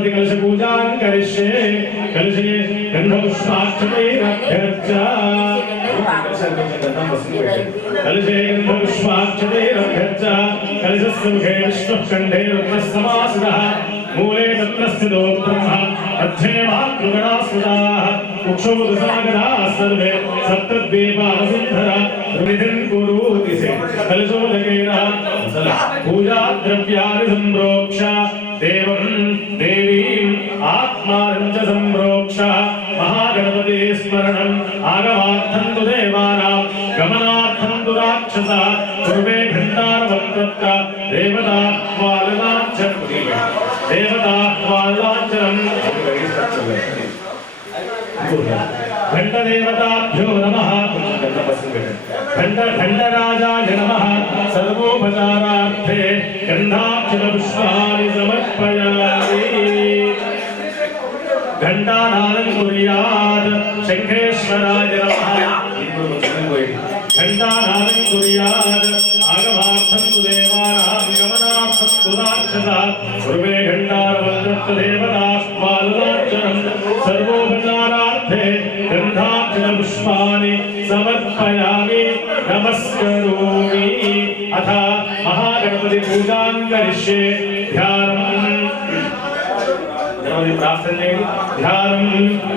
गणपति कलश पूजा करिष्ये कलशे गंधपुष्पाक्षतैरभ्यर्चा कलशे गंधपुष्पाक्षतैरभ्यर्चा कलशस्य मुखे विष्णुः कंठे रुद्रस्तमासुरः मूले तत्र स्थितो ब्रह्म मध्ये मातृगणाः स्मृताः कुक्षोदसागराः सर्वे सप्तद्वीपावसुन्धरा विधिं कुरुति से कलशोदकेन पूजा द्रव्याणि संप्रोक्ष देवं देवीम् आत्मानं च संप्रोक्ष महागणपते स्मरणम् आगमार्थं तु देवानां गमनार्थं तु राक्षसा पूर्वे घण्टारवक्तत्र देवताह्वालाञ्चनम् घण्टदेवताभ्यो नमः घण्टराजाय नमः सर्वोपचारार्थे गन्धाक्षरपुष्पाणि समर्पयामि घण्टानादं कुर्यात् शङ्खेश्वराय नमः घण्टानादं कुर्यात् आगमार्थं तु देवानां गमनार्थं तु राक्षसा पूर्वे घण्टारवक्तत्र देवताह्वालाञ्चनम् सर्वोपचारार्थे गन्धाक्षरपुष्पाणि समर्पयामि नमस्करोमि अथ महागणपति पूजां करिष्ये ध्यानं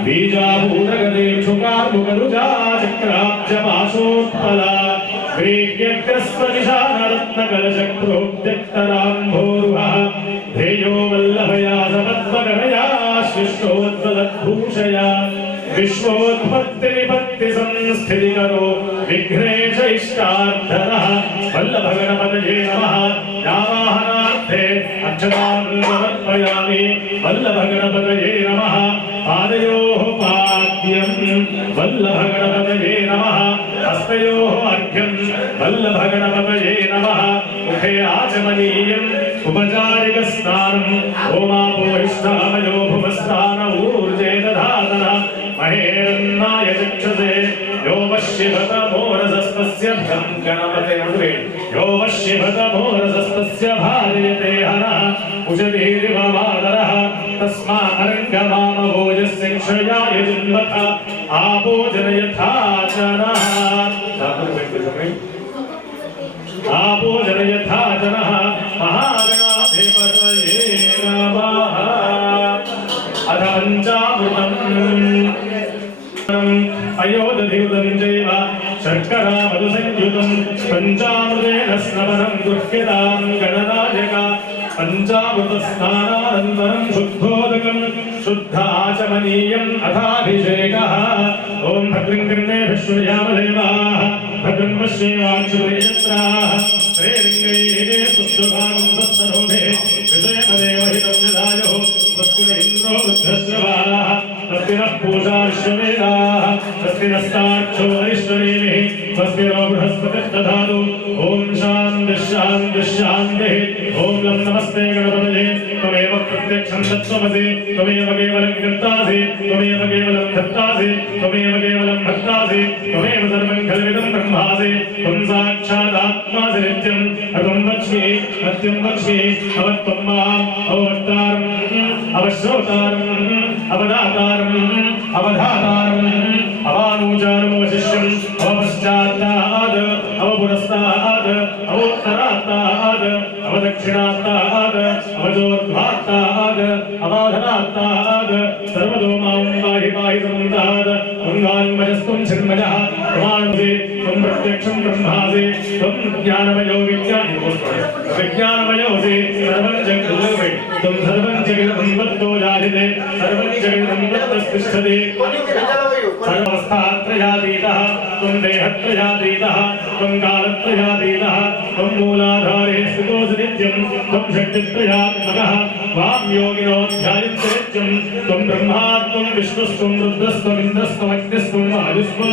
बीजाभूतगदेक्षुकार्मुकरुजा चक्राब्जपाशोत्पला ग्रीक्यग्रस्पतिशानरत्नकलशक्रोक्त्यक्तराम्भोरुहः ध्येयो वल्लभया समद्वगणया शिष्टोद्वदद्भूषया विश्वोत्पत्तिनिपत्तिसंस्थितिकरो विघ्नेश इष्टार्थनः वल्लभगणपतये नमः यावाहनार्थे अक्षतां समर्पयामि वल्लभगणपतये नमः पादयोः पाद्यं वल्लभगणपतये नमः हस्तयोः अर्घ्यं वल्लभगणपतये नमः मुखे आचमनीयम् उपचारिकस्नानम् ओमापोहिष्ठामयो भुवस्नान ऊर्जे दधातन महेरन्नाय चक्षुषे यो वश्यभतमोरसस्तस्य गणपते यो वश्यभतमोरसस्तस्य भार्यते हरः कुशलीरिवमादरः तस्मादरङ्गमामभोजस्य क्षयाय जिन्वथ आभोजन यथा जनः आभोजन यथा जनः महागणाधिपतये नमः अथ पञ्चामृतम् अयोदधियुतं चैव शर्करा मधुसंयुतं पञ्चामृतेन स्नपनं गृह्यतां गणनायका पञ्चामृतस्नानानन्तरं शुद्धोदकं शुद्धाचमनीयम् अथाभिषेकः ॐ भद्रं कर्णेभिः शृणुयामदेवाः भद्रं पश्येमाक्षुर्यजत्राः श्रीलिङ्गैः पुष्पभागं सत्तनोभिः विषयमदेवहितं निधायुः स्वस्ति इन्द्रो वृद्धश्रवाः स्वस्ति नः पूषा विश्ववेदाः स्वस्ति नस्ताक्षो वरिष्ठनेमिः स्वस्ति नो बृहस्पतिः दधातु ॐ शान्तिः शान्तिः शान्तिः ॐ लं नमस्ते गणपतये त्वमेव प्रत्यक्षं तत्त्वमसि त्वमेव केवलं कर्तासि त्वमेव केवलं धर्तासि त्वमेव केवलं भक्तासि त्वमेव सर्वं खल्विदं ब्रह्मासि त्वं साक्षादात्मासि नित्यम् अहं वक्ष्मि सत्यं वक्ष्मि अवत्वं माम् अववक्तारम् अवश्रोतारम् अवदातारम् अवधातारम् अवानूचारमवशिष्यम् अवपश्चात्ताद् अवपुरस्ताद् अवोत्तरात्ताद् अवदक्षिणात्ताद् अवजोर्ध्वात्ताद् अवाधनात्ताद् सर्वतो मां पाहि पाहि समन्ताद् मङ्गान्मजस्त्वं छिन्मजः प्रमाणसि त्वं प्रत्यक्षं ब्रह्मासि त्वं ज्ञानमयो विज्ञानमयोऽसि सर्वं जगद् त्वं सर्वं जगदं वत्तो जायते सर्वं जगदं वत्तस्तिष्ठति सर्वस्थात्रयातीतः त्वं देहत्रयातीतः त्वं कालत्रयातीतः त्वं मूलाधारे स्थितोऽसि नित्यं त्वं शक्तित्रयात्मकः वां योगिनो ध्यायन्ते नित्यं त्वं ब्रह्मा त्वं विष्णुस्त्वं रुद्रस्त्वं इन्द्रस्त्वं अग्निस्त्वं वायुस्त्वं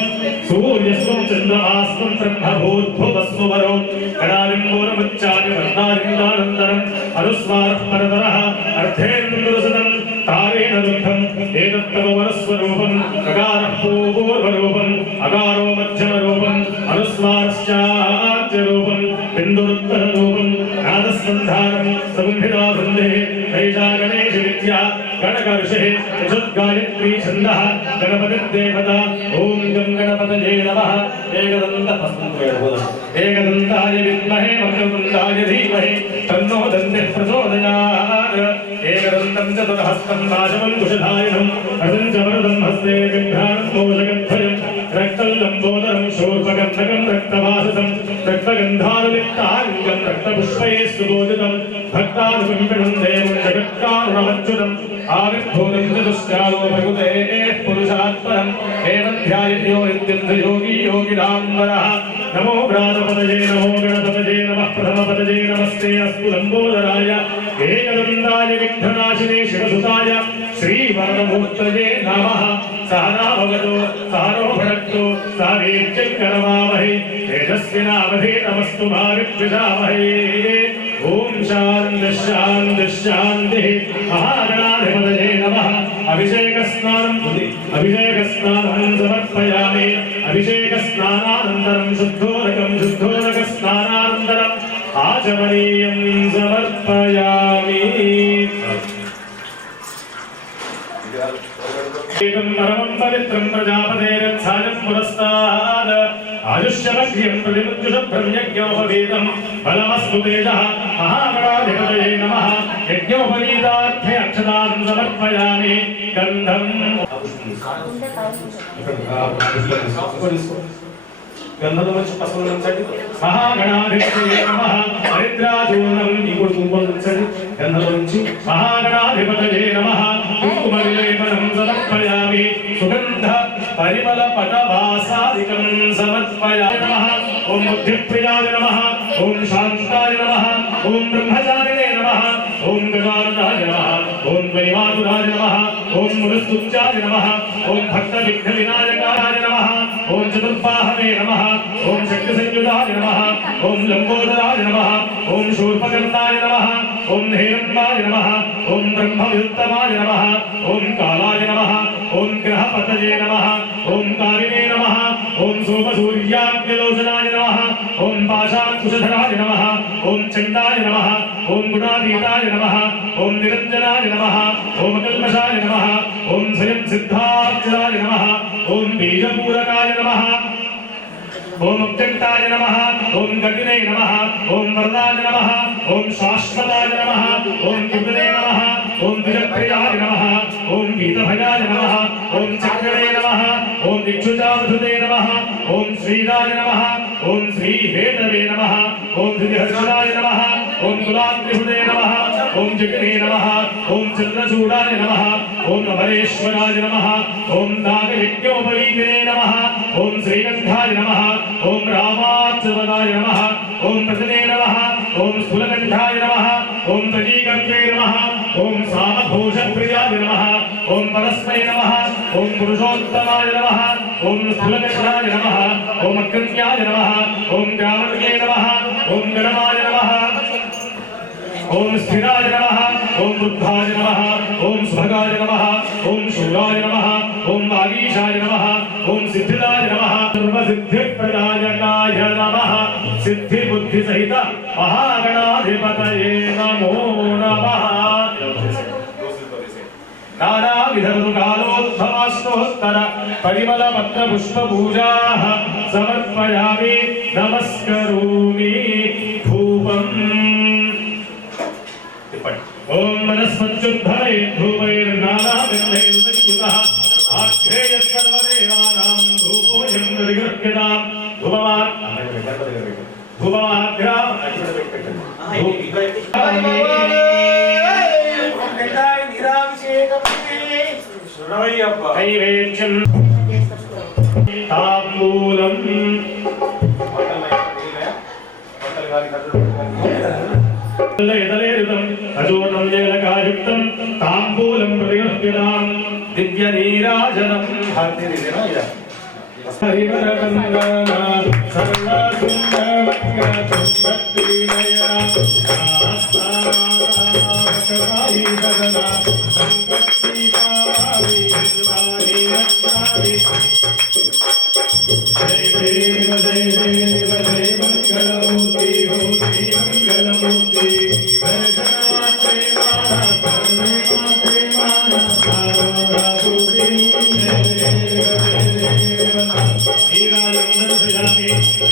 सूर्यस्त्वं चन्द्रमास्त्वं ब्रह्मभूर्भुवस्वरो गणालिम्बोरमुच्चार्य वर्णालिङ्गानन्तरम् अनुस्वारः परतरः अर्धेन्दुरसदं तारेण दुःखम् एतत्तव वरस्वरूपम् अकारः पूर्वरूपम् अकारो मध्यमरूपम् अनुस्वारश्चाद्यरूपम् बिन्दुरुत्तररूपम् नादस्कन्धारम् संभिदावृन्देः ऐषा गणेशविद्या गणकर्षिः त्रिशद्गायत्री छन्दः गणपतिर्देवता ॐ गं गणपतये नमः एकदन्ताय विद्महे वक्रतुण्डाय धीमहि तन्नो दन्तिः प्रचोदयात् एकदन्तं चतुर्हस्तं नाशमङ्कुशधारिणम् अर्धं च वरदं हस्ते बिभ्राणं मोदकध्वजं रक्तल्लम्बोदरं शूर्पगन्धकं रक्तवाससं रक्तगन्धानुलिप्ताङ्गं रक्तपुष्पैः सुबोधितं भक्तानुकम्पितं देवं जगत्कारुणमच्युतम् आविर्भूतं चतुष्टालो भगवतेः पुरुषात्परम् एवं ध्यायति यो नित्यं च योगी योगिनाम्बरः नमो व्रातपतये नमो गणपतये नमः प्रथमपतये नमस्ते अस्तु लम्बोदराय एकदन्ताय विघ्ननाशिने शिवसुताय श्रीवरदमूर्तये नमः सहना भवतु सहनो भुनक्तु सह वीर्यं करवावहै तेजस्विनावधीतमस्तु मा विद्विषावहै ओम शान्तिः शान्तिः शान्तिः महागणाधिपतये नमः अभिषेकस्नानं समर्पयामि अभिषेकस्नानानन्तरं शुद्धोदकस्नानानन्तरम् आचमनीयं समर्पयामि एकं परमं पवित्रं प्रजापतेरच्छायं पुरस्ताद् आयुष्यमग्र्यं प्रतिमुद्युषभ्रं यज्ञोपवीतं बलमस्तु तेजः महागणाधिपतये नमः यज्ञोपवीतार्थे अक्षतां समर्पयामि गन्धं महागणाधिपतये नमः हरिद्राचूर्णं ఇప్పుడు కుంకుమని గంధలోంచి महागणाधिपतये नमः कुङ्कुमविलेपनं समर्पयामि सुगन्ध परिमल पटवासादिकं समर्पयामि नमः ओम बुद्धिप्रियाय नमः ओम शान्ताय नमः ओम ब्रह्मचारिणे नमः ओम गजाननाय नमः ओम वैवातुराय नमः ओम मुनिस्तुत्याय नमः ओम भक्तविघ्नविनायकाय नमः ओम चतुर्बाहवे नमः ओम शक्तिसंयुताय नमः ओम लंबोदराय नमः ओम शूर्पकर्णाय नमः ओम हेरम्बाय नमः ओम ब्रह्मविरुत्तमाय नमः ओम कालाय नमः ओम ग्रहपतये नमः ओम कारिणे नमः ओम सोमसूर्याग्निलोचनाय नमः ओम पाशाकुशधराय नमः ओम चण्डाय नमः ओम गुणातीताय नमः ओम निरञ्जनाय नमः ओम कल्मषाय नमः ओम स्वयं सिद्धाक्षराय नमः ओम बीजपूरकाय नमः ओम अव्यक्ताय नमः ओम गतिने नमः ओम वरदाय नमः ओम शाश्वताय नमः ओम विपदे नमः ओम द्विजप्रियाय नमः ओम पीतभयाय नमः ओम चक्रणे नमः ओम दिक्षुजावधुते नमः ओम श्रीराय नमः ओम श्रीहेतवे नमः ओम श्रीहर्षदाय नमः ओम कुलात्रिहुते नमः ओम जगने नमः ओम चन्द्रचूडाय नमः ओम अमरेश्वराय नमः ओम नागयज्ञोपवीतिने नमः ओम श्रीगन्धाय नमः ओम रामाच्युताय नमः ओम प्रसन्ने नमः ओम स्थूलकण्ठाय नमः ओम तजीकर्ते नमः ओम सामघोषप्रियाय नमः ओम परस्मै नमः ओम पुरुषोत्तमाय नमः ओम स्थूलकण्ठाय नमः ओम अग्रण्याय नमः ओम ग्रामण्ये नमः ओम गणमाय नमः ओम स्थिराय नमः ओम बुद्धाय नमः ओम सुभगाय नमः ओम शूराय नमः ओम वागीशाय नमः ओम सिद्धिदाय नमः सर्वसिद्धिप्रदायकाय नमः सिद्धिबुद्धिसहित महागणाधिपतये नमो नमः नानाविधऋतुकालोद्भवाष्टोत्तर परिमलपत्रपुष्पपूजाः समर्पयामि नमस्करोमि धूपम् ओम वनस्पत्युद्धरे धूपैर्नानागन्धैर्युतः आख्येयः सर्वदेवानां धूपोऽयं प्रतिगृह्यतां नैवेद्यं ताम्बूलं अजोटं जलकायुक्तं ताम्बूलं प्रतिगृह्यतां दिव्यनीराजनं हरिवरवन्दना सर्वसुन्दरवक्रतुण्डत्रिनयना शास्तामाकवायि सदना संकट्टीपावि विद्वानि रक्षामि जय देव जय देव जय मंगलमूर्ति हो श्री मंगलमूर्ति दर्शनात्रे माना सर्वे माना सारा सुखी जय देव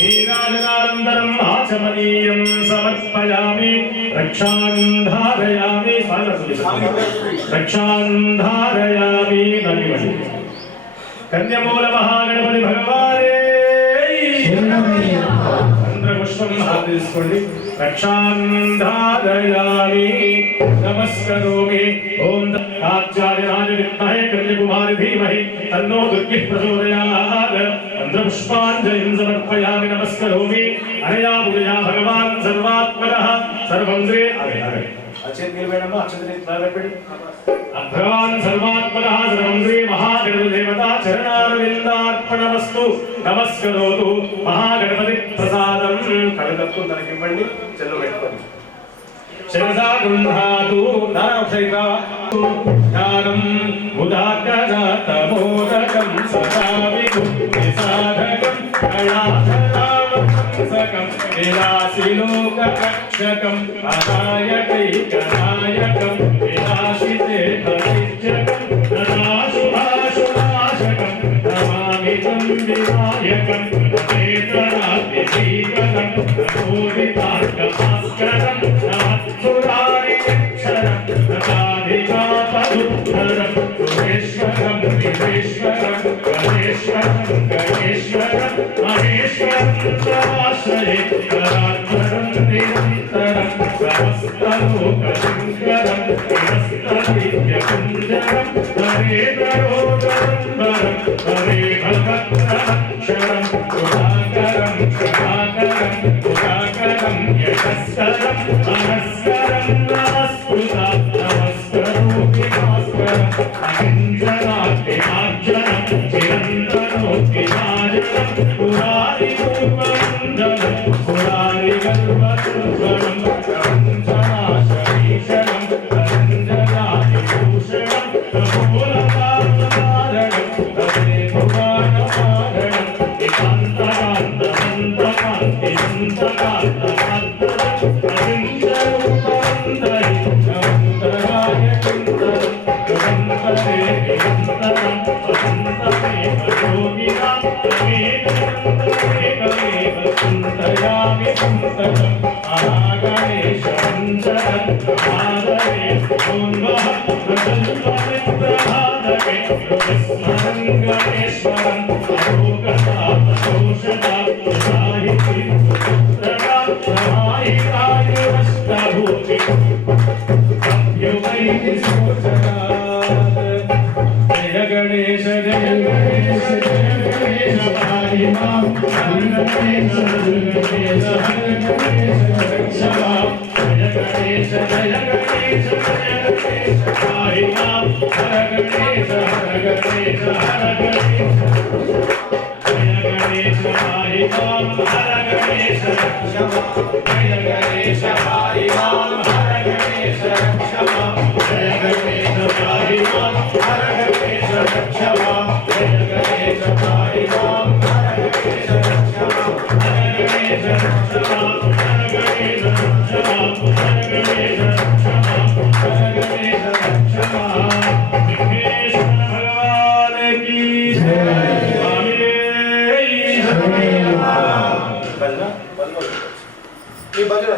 नीराजनानन्तरम् आचमनीयं समर्पयामि रक्षां धारयामि కన్యమూల మహాగణపతి భగవానే చంద్రపుష్పం తీసుకోండి. రక్షాంధారయామి నమస్కరోమి. ఓం ఆచార్యరాజ విద్మహే కన్యకుమారి ధీమహి తన్నో దుర్గి ప్రచోదయాత్. చంద్రపుష్పాంజలిం సమర్పయామి నమస్కరోమి. అనయా పూజయా భగవాన్ సర్వాత్మనః సర్వం శ్రీ భగవాన్ సర్వాత్మనః సర్వం శ్రీ మహాగణపతి దేవతా చరణారవిందార్పణమస్తు. నమస్కరోతు. మహాగణపతి ప్రసాదం కడగత్తు తనకివ్వండి. చెల్లు పెట్టుకోండి. శిరసా గృహాతు జ్ఞానం ఉదాకరాతమోదకం సదా విముక్తి సాధకం కళాకరావకంసకం విలాసిలోకరక్షకం అనాయకైకనాయకం విలాసితే పరిత్యకం సదాశుభాశుభాశకం నమామి తం వినాయకం నేత్రనాద్యదీపకం నమోదితార్కభాస్కరం నమఃసురారిక్షరం నతాధికాపదుద్ధరం సురేశ్వరం విశ్వేశ్వరం గణేశ్వరం గణేశ్వరం మహేశ్వరం సమాశ్రయే పరాత్పరం నిరంతరం సమస్తలోకశంకరం నిరస్తవిద్యకుంజరం హరేతరోదరం వరం హరే భగవత్రక్షరం సుధాకరం క్షమాకరం సుధాకరం యశస్కరం అనస్కరం నమస్కృత నమస్కరోమి భాస్కరం అహింసనాద్యమార్జనం చిరంతనోద్యమాజనం పురారి పూర్వమందరం పురారి గర్వసుందరం ప్రపంచనాశరీశరం రంజనాదిభూషణం ప్రమూలపాదమారణం తదే భువానపారణం నికాంతకాంతమంతకాంతిమంతకాంతమాత్తరం అహింసరూపమంతరి నమంతరాయ కుందరం ప్రబంధతే నిరంతరం వసంతమేవ యోగినాం తమేకమేకమేవ కుంతయామి కుంతకం మహాగణేశం శరణం ప్రమాదమే ఓన్వః ప్రకల్పమిత్రహాదకే విస్మరం గణేశ్వరం అరోగతాపదోషతా సాహితి సుపుత్రతా సమాహితాయురష్టభూతి అభ్యుమైతి సోచరాత్. జయ గణేశ జయ గణేశ జయ గణేశ పాహి మాం. గణేశ గణేశ హర గణేశ రక్ష మాం. జయ గణేశ జయ గణేశ జయ గణేశ పాహి మాం. హర గణేశ హర గణేశ హర గణేశ జయ గణేశ పాహి మాం. హర గణేశ రక్ష మాం. జయ గణేశ పాహి మాం. హర గణేశ రక్ష మాం. జయ గణేశ పాహి మాం. హర గణేశ రక్ష మాం. జయ గణేశ పాహి మాం. హర గణేశ రక్ష మాం. హర గణేశ రక్ష మాం. హర గణేశ రక్ష మాం. హర గణేశ రక్ష మాం. హర గణేశ రక్ష మాం. విఘ్నేశ్వర భగవాన్ కీ జయ. స్వామియే శరణమయ్యప్ప. ఈ భజన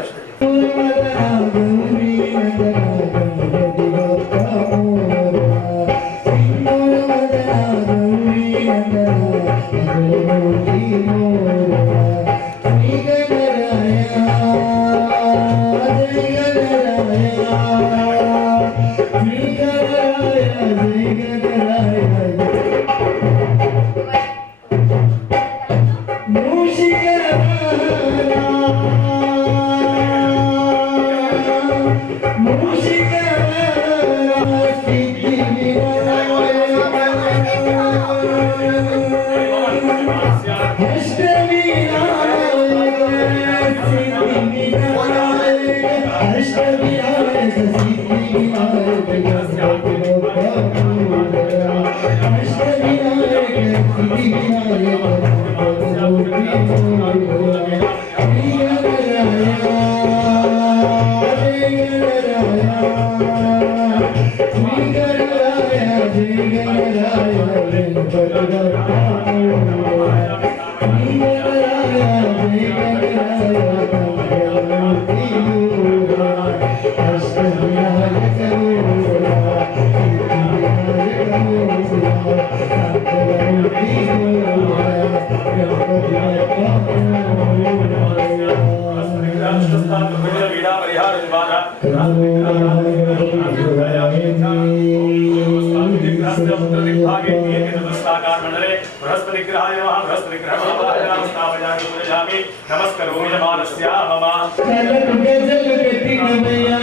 నమస్కరోమి యమానస్యా మమ కళ్ళకు గజలు కట్టినవయ్యా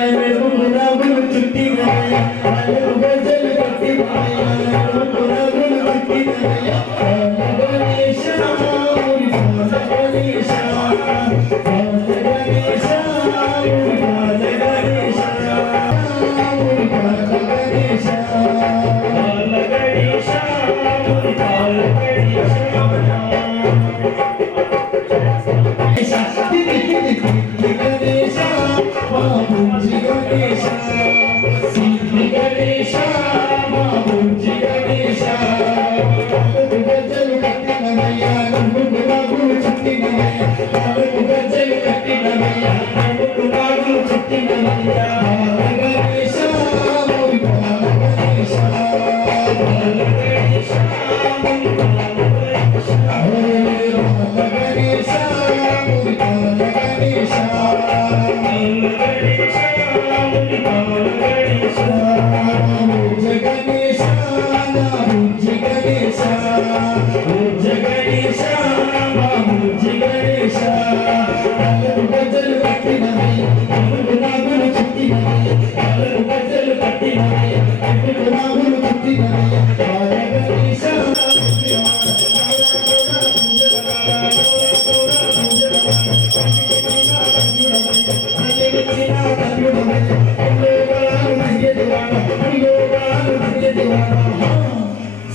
గులాబులు చుట్టినవయ్యా కళ్ళకు గజలు కట్టినవయ్యా గులాబులు చుట్టినవయ్యా గణేశ గణేశ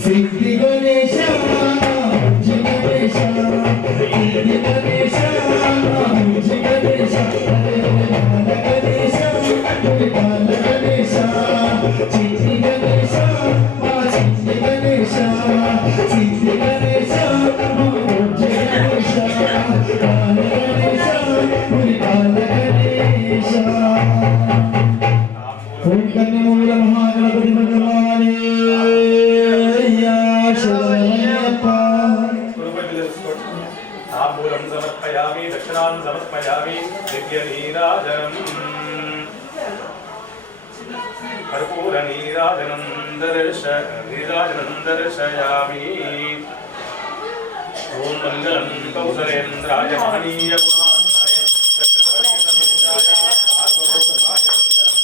సిద్ధి గణేశ గణేశ సిద్ధి గణేశ గణేశ గణేశ గణేశ సిద్ధి గణేశ మా సిద్ధి గణేశ సిద్ధి గణేశ గణేశ గణేశ గణేశ ఓం కన్యమూల మహాగణపతి భగవానే తాంబూలం సమర్పయామి దక్షిణాం సమర్పయామి దివ్యనీరాజనం కర్పూరనీరాజనం దర్శయామి ఓం మంగళం కౌసలేంద్రాయ మహనీయమానాయ చక్రవర్తితమింద్రాయ సార్వభౌమాయ మంగళం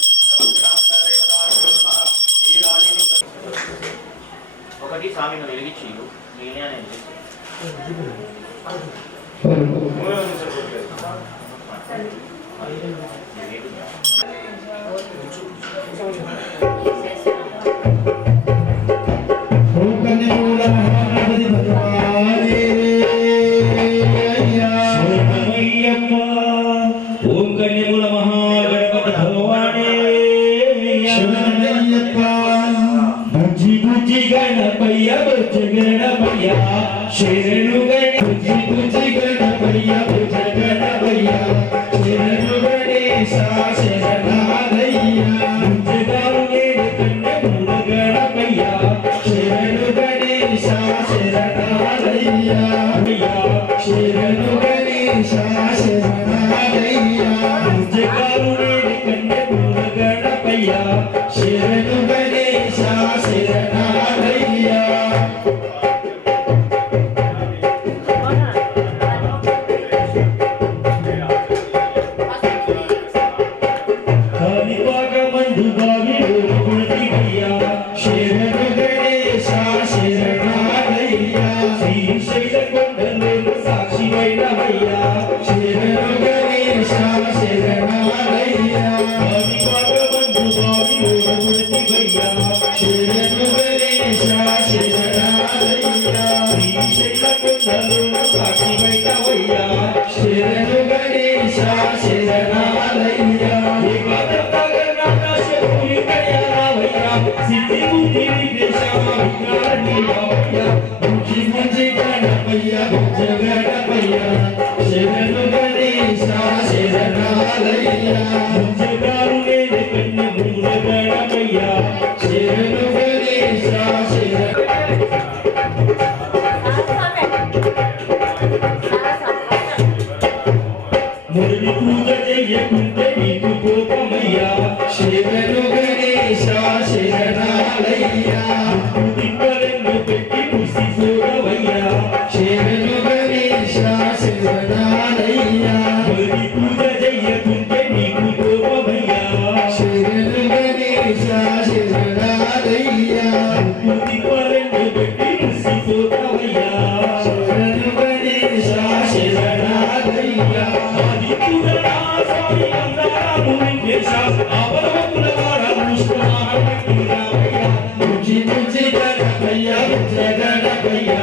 ఒకటి స్వామిని వెలిగించిండు నేనే అనేది ఓం కన్యమూల మహాగణపతి భగవానే శరణమయ్యప్ప ఓం కన్యమూల మహాగణపతి భగవానే శరణమయ్యప్ప బుజ్జి బుజ్జి గణపయ్య బుజ్జి గణపయ్య శరణు బుజ్జి బుజ్జి గణపయ్య బుజ్జి గణపయ్య శరణు గణేశ శరణాలయ్య బుజ్జగారు నేడు కన్యమూల గణపయ్య శరణు గణేశ శరణాలయ్య శరణు గణేశ శరణాలయ్య బుజ్జగారు నేడు కన్యమూల గణపయ్య శరణు గణేశ శరణాలయ్య సిద్ధి బుద్ధి గణపయ్య గణపయ్య శరణు గణేశ శరణాలయ్య జగారు నేడు కన్యమూల గణపయ్య శరణు గణేశ మురళి పూజ చెయ్యకుంటే నీకు కోపమయ్యా శరణు గణేశ శరణాలయ్య దిక్కలను పెట్టి పుసి చూడవయ్యా శరణు గణేశ శరణాలయ్య శరణాలయ్యా మరి పూజ చెయ్యకుంటే నీకు కోపమయ్యా శరణు గణేశ శరణాలయ్యా తిప్పలెండు పెట్టి ముసిపోతావయ్యా శరణు గణేశ శరణాలయ్యా ఆది పూజనా స్వామి అందారాము వెంకటేశ అవరవముల వాడ పుష్పమాలయ్యా ముచి ముచి గణపయ్యా జగణపయ్యా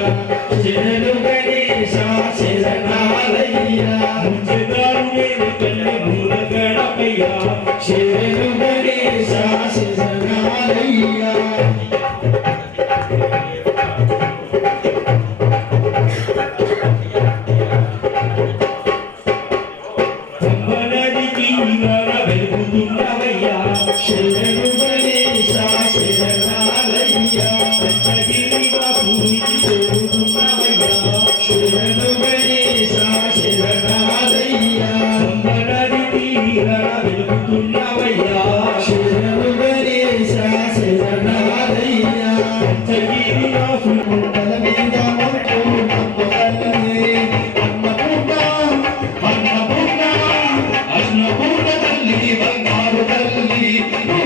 శరణు గణేశ శరణాలయ్యా ముచ్చదారు నేను కళ్ళె మూల గణపయ్యా శరణు గణేశ శరణాలయ్యా బ్రహ్మనదికి ఈగల వెలుగుతున్నవయ్యా శరణు గణేశ శరణాలయ్యా రత్నగిరివాసునికి తోడుతున్నవయ్యా శరణు గణేశ శరణాలయ్యా బ్రహ్మనదికి ఈగల వెలుగుతున్నవయ్యా శరణు గణేశ శరణాలయ్యా రత్నగిరివాసుకు తల మీద మంటూ నమ్మకల్లే అన్నపూర్ణ తల్లి బంగారు తల్లి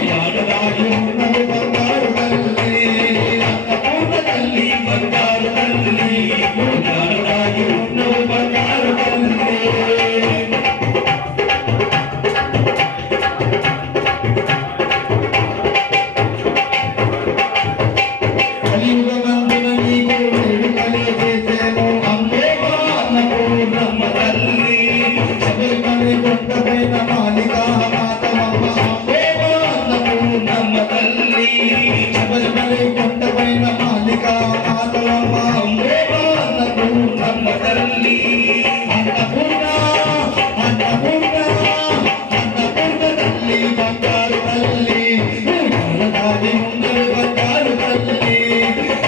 యాడదాగి ఉన్నది బంగారు తల్లి అన్నపూర్ణ తల్లి బంగారు తల్లి యాడదాగి ఉన్నది బంగారు తల్లి కలియుగమందున నీకు వేడుకలే చేసేను అమ్మేవా అన్నపూర్ణమ్మ తల్లి శబరిమల కొండపైన మాలికా మాతమమ్మ అమ్మేవా అన్నపూర్ణమ్మ తల్లి శబరిమల కొండపైన మాలికా మాతమమ్మ అమ్మేవా అన్నపూర్ణమ్మ తల్లి అన్నపూర్ణ అన్నపూర్ణ అన్నపూర్ణ తల్లి బంగారు తల్లి దాని ముందరు బంగారు తల్లి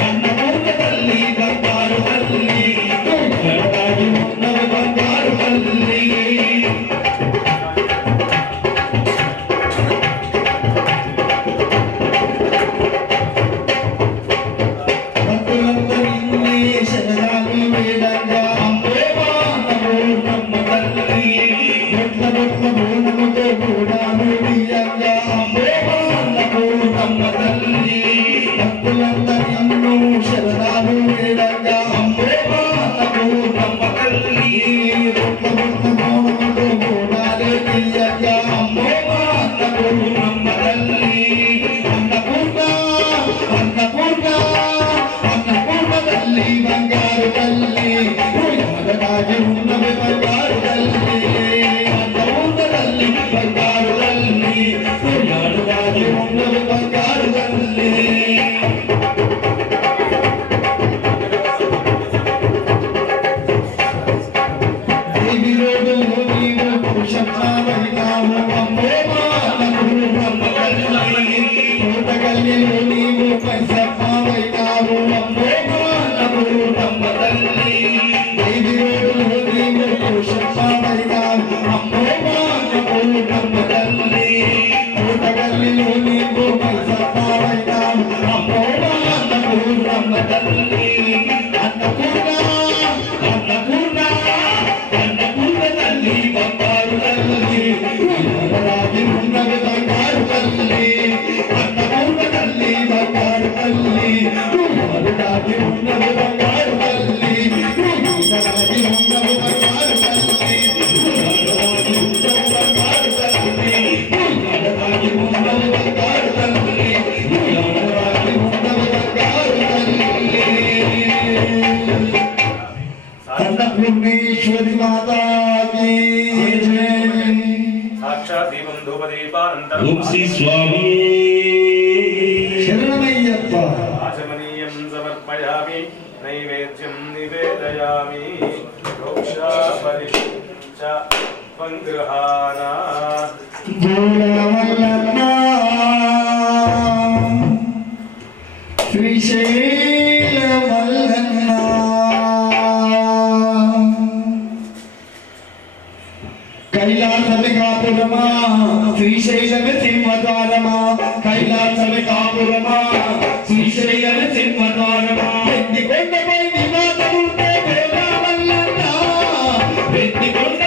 అన్నపూర్ణ తల్లి బంగారు తల్లి దాని ముందరు బంగారు తల్లి భక్తులందరినీ శరణాలు వేడంగా అమ్మేవా అన్నపూర్ణమ్మ తల్లి బొట్ల బొట్ల బోనముతో బోడాలు బియ్యంగా అమ్మేవా అన్నపూర్ణమ్మ తల్లి భక్తులందరినీ శరణాలు వేడంగా అమ్మేవా అన్నపూర్ణమ్మ తల్లి బొట్ల బొట్ల బోనముతో బోడాలు బియ్యంగా అమ్మేవా అన్నపూర్ణమ్మ తల్లి అన్నపూర్ణ అన్నపూర్ణ అన్నపూర్ణ తల్లి బంగారు తల్లి యాదగాగి ఉన్నవి బంగారు తల్లి అన్నపూర్ణ తల్లి బంగారు తల్లి యాదగాగి ఉన్నవి బంగారు తల్లి దేవి రోడ్డులో నీవు పురుషమ్మావైనావు అమ్మేవా అన్నపూర్ణమ్మ తల్లి తోటగల్లిలో నీవు పైసమ్మావైనావు అమ్మేవా అన్నపూర్ణమ్మ తల్లి దేవి రోడ్డులో నీవు పురుషమ్మావైనావు అమ్మేవా అన్నపూర్ణమ్మ తల్లి తోటగల్లిలో నీవు పైసమ్మావైనావు అమ్మేవా అన్నపూర్ణమ్మ తల్లి అన్నపూర్ణ అన్నపూర్ణ అన్నపూర్ణ తల్లి బంగారు తల్లి యాదరాగి ఉన్నది బంగారు తల్లి అన్నపూర్ణ తల్లి బంగారు తల్లి యాదరాగి ఉన్నది బంగారు తల్లి యాదరాగి ఉన్నది బంగారు తల్లి యాదరాగి ఉన్నది బంగారు తల్లి యాదరాగి ఉన్నది బంగారు తల్లి యాదరాగి ఉన్నది బంగారు తల్లి अन्नपूर्णेश्वरी माता की जय। साक्षात् दीपं धूपदीपानन्तरम् ओम श्री स्वामी शरणमय्यप्प आचमनीयं समर्पयामि नैवेद्यं निवेदयामि रोक्षापरिच पङ्गृहाना भोलावल्लभा श्रीशैलवल्लभा कैलासलिकापुरमा श्रीशैलम सिंहद्वारमा कैलासलिकापुरमा श्रीशैलम सिंहद्वारमा వెండి కొండపై నివాసముంటే వేలావల్లన్నా వెండి కొండ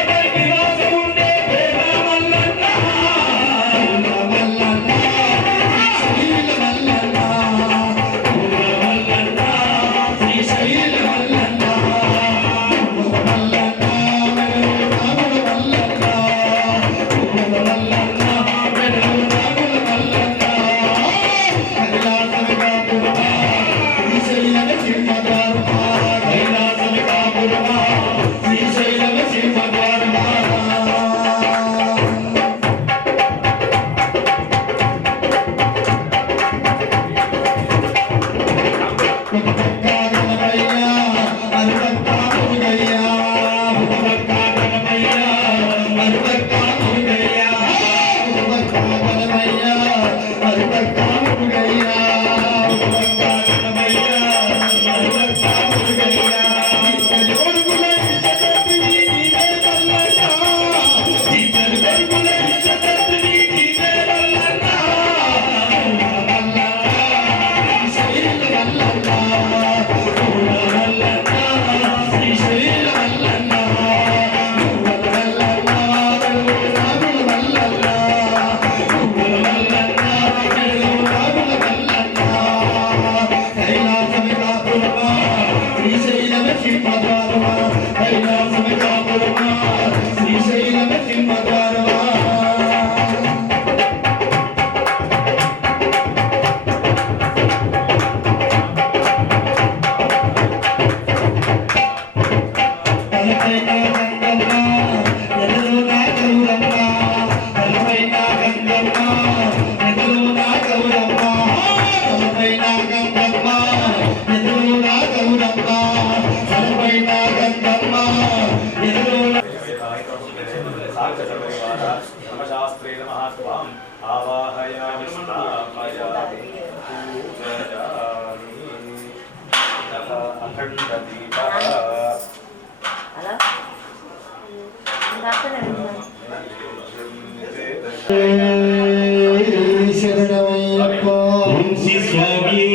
శరణమయ్యప్ప వంశీ స్వామి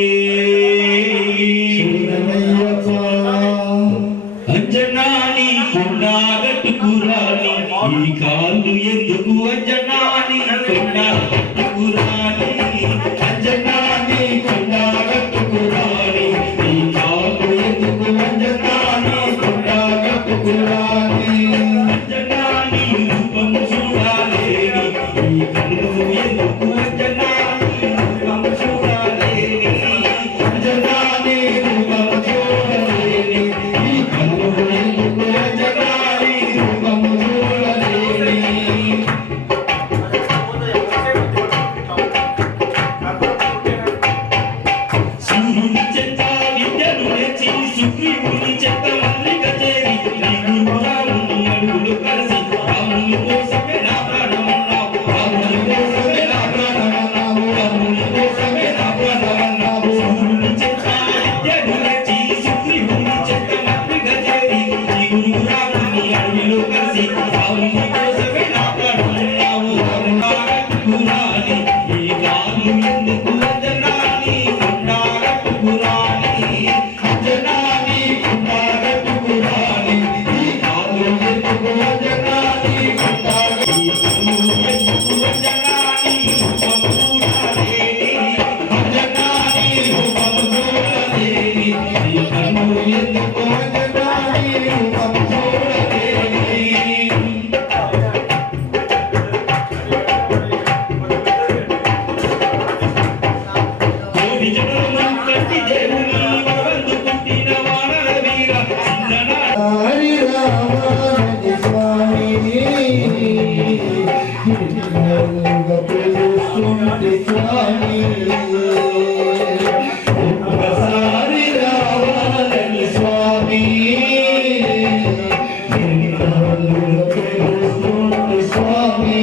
శరణమయ్యప్ప అంజనాని కొండగట్టుకురాని ఈ కాళ్ళు ఎందుకు అంజనాని కొండగట్టుకురాని అంజనాని కొండగట్టుకురాని ఈ కాళ్ళు ఎందుకు అంజనాని కొండగట్టుకురాని అంజనాని రూపం చూడాలేని ఈ కళ్ళు ఎందుకు అంజనాని రూపం చూడాలేని అంజనాని రూపం చూడలేని ఈ కళ్ళు ఎందుకు అంజనాని రూపం చూడలేని శివుని చెత్త విద్యను నేర్చి సుగ్రీవుని చెత్త మల్లిక చేరి రాముని అడుగులు కలిసి రాముని కోసమే నా ప్రాణమన్నావు రాముని కోసమే నా ప్రాణమన్నావు రాముని కోసమే నా ప్రాణమన్నావు శివుని చెత్త విద్యను నేర్చి సుగ్రీవుని చెత్త మల్లిక చేరి రాముని అడుగులు కలిసి రాముని కోసమే నా ప్రాణమన్నావు రాముని ఈ కాళ్ళు ఎందుకు అంజనాని కొండగట్టుకురాని అంజనాని కొండగట్టుకురాని ఈ కాళ్ళు ఎందుకు అంజనాని కొండగట్టు ఈ కళ్ళు ఎందుకు అంజనాని రూపం చూడాలేని అంజనాని రూపం చూడలేని ఈ కళ్ళు ఎందుకు అంజనాని రూపం చూడలేని కోటి జనులను కట్టి దేవుని వరవందు పుట్టిన వానర వీర చిన్ననా హరి రామాని స్వామి పిలుస్తుంటే స్వామి ఒక్కసారి రావాలని స్వామి పిలుస్తుంటే స్వామి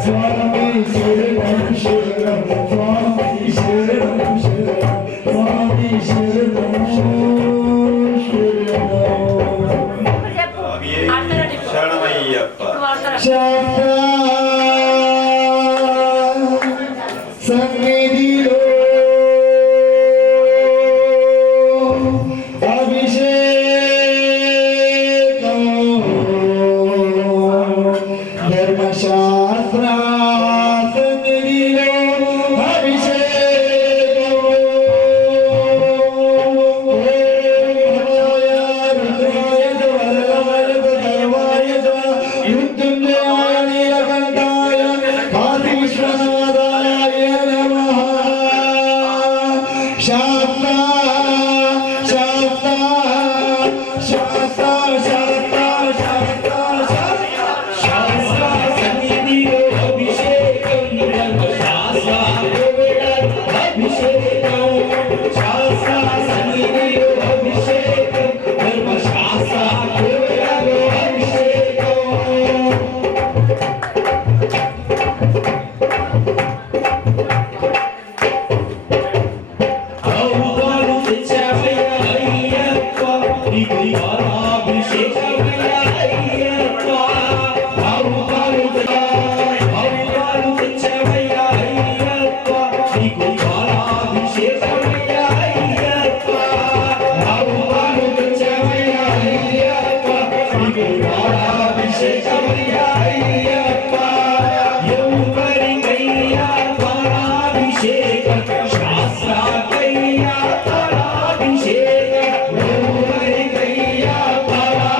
Swami సన్నిధిలో అభిషేకం ధర్మశాస్త్ర సన్నిధిలో అభిషేకం రుద్రాయ వరదవర సర్వాయ మృత్యుంజయాయ నీలకంఠాయ కాశీ విశ్వనాథాయ నమః శాస్త్ర శాస్త్ర శాస్త్ర శాస్త్ర శాస్త్ర శాస్త్ర సన్నిధిలో అభిషేకం ధర్మశాస్త్ర అభిషేకం శాస్త్ర సన్నిధిలో అభిషేకం ధర్మశాస్త్ర అభిషేకం అవుతారు తెచ్చవయ్య అయ్యప్ప నీకు అభిషేకమయ్య అయ్యప్ప అవుతారు తెచ్చవయ్య అయ్యప్ప నీకు అభిషేకమయ్య అయ్యప్ప అవుతారు తెచ్చవయ్య అయ్యప్ప నీకు అభిషేకమయ్య అయ్యప్ప ఎవరికయ్యా అభిషేకం శాస్త్రకయ్యా అభిషేకం ఎవరికయ్యా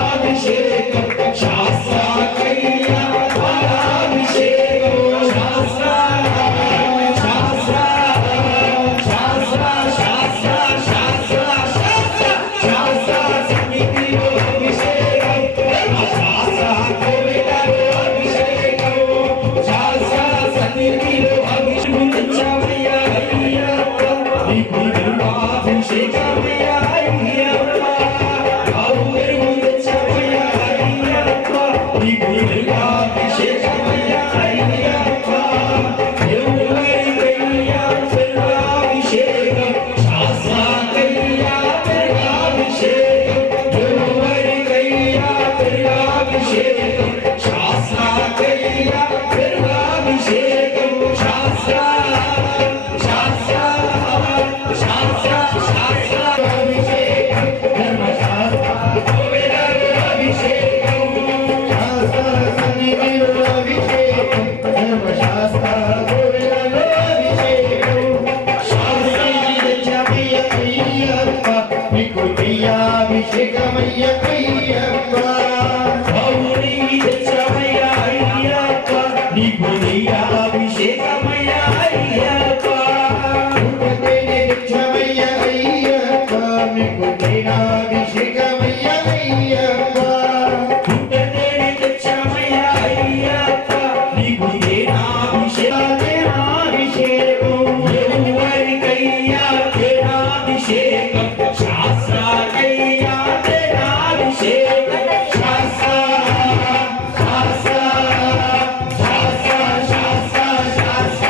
అభిషేకం శాస్త్రకయ్యా అభిషేకం శాస్త్ర శాస్త్ర శాస్త్ర శాస్త్ర శాస్త్ర శాస్త్ర సన్నిధిలో అభిషేకం శాస్త్ర కోవిలలో అభిషేకం శాస్త్ర సన్నిధిలో అభిషేకం తెచ్చవయ్య అయ్యప్ప నీకు అభిషేకమయ్య అయ్యప్ప అవును తెచ్చవయ్య అయ్యప్ప నీకు అభిషేకమయ్య అయ్యప్ప ఎవరికయ్యా అభిషేకం శాస్త్రకయ్యా అభిషేకం ఎవరికయ్యా అభిషేకం శాస్త్రకయ్యా అభిషేకం శాస్త్ర శాస్త్ర శాస్త్ర శాస్త్ర అభిషేకం ధర్మశాస్త్ర కోవిలలో అభిషేకం శాస్త్ర సన్నిధిలో అభిషేకం ధర్మశాస్త్ర కోవిలలో అభిషేకం శాస్త్రమయ్య అయ్యప్ప నీకు అభిషేకమయ్య అయ్యప్ప అవుని తెచ్చవయ్య అయ్యప్ప నీకు అభిషేకమయ్య అయ్యప్ప నిత్యమయ్య అయ్యప్ప నీకు అభిషేకమయ్య అయ్యప్ప పుట్టతేనే తెచ్చవయ్య అయ్యప్ప నీకు అభిషేకం ఎవరికయ్యా అభిషేకం శాస్త్రకయ్యా అభిషేకం శాస్త్ర శాస్త్ర శాస్త్ర శాస్త్ర శాస్త్ర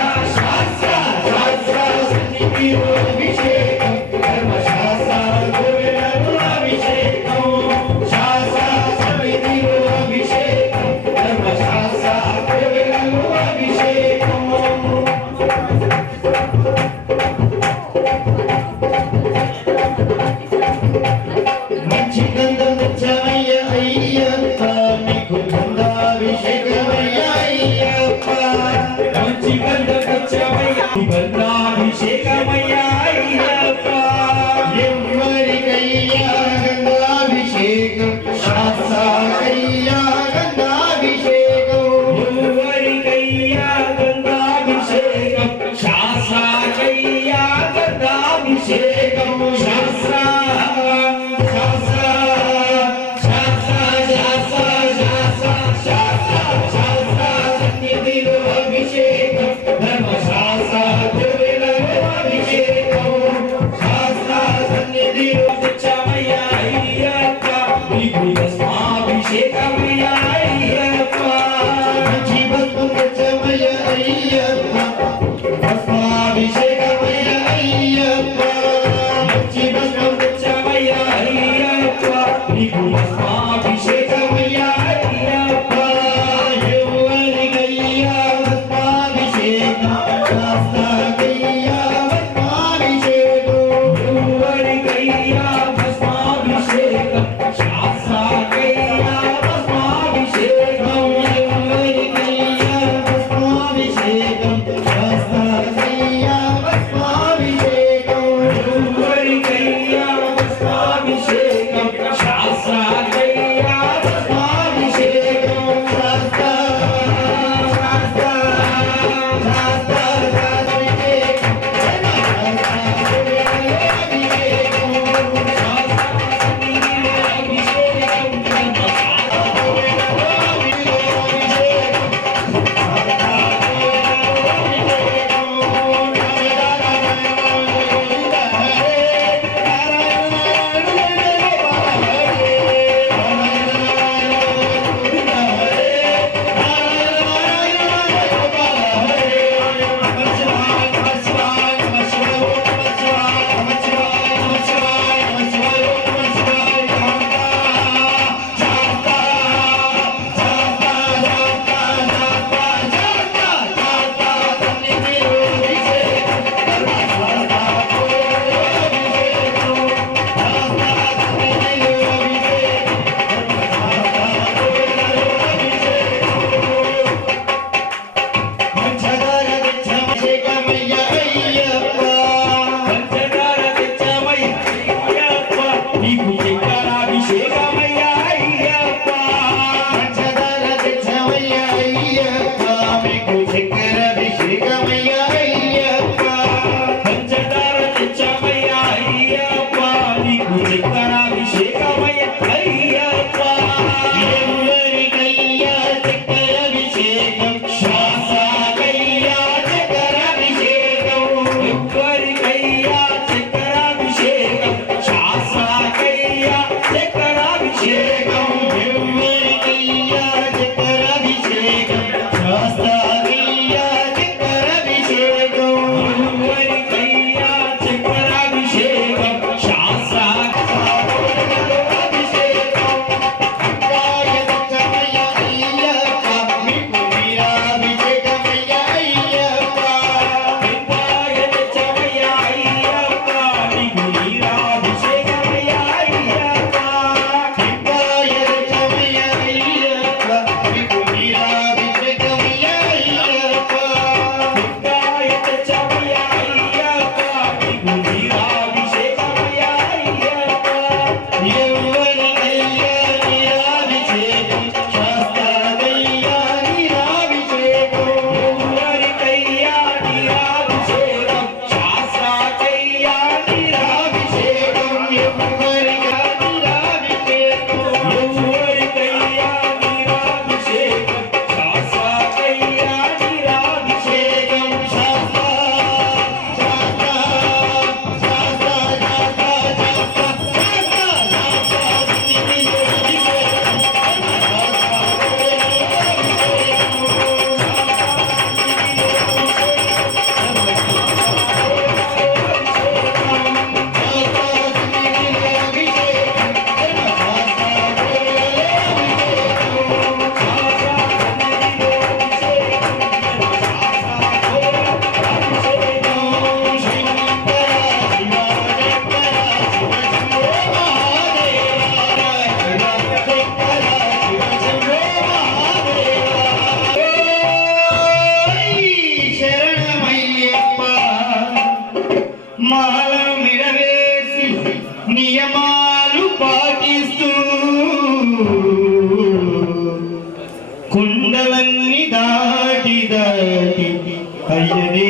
అయ్యనే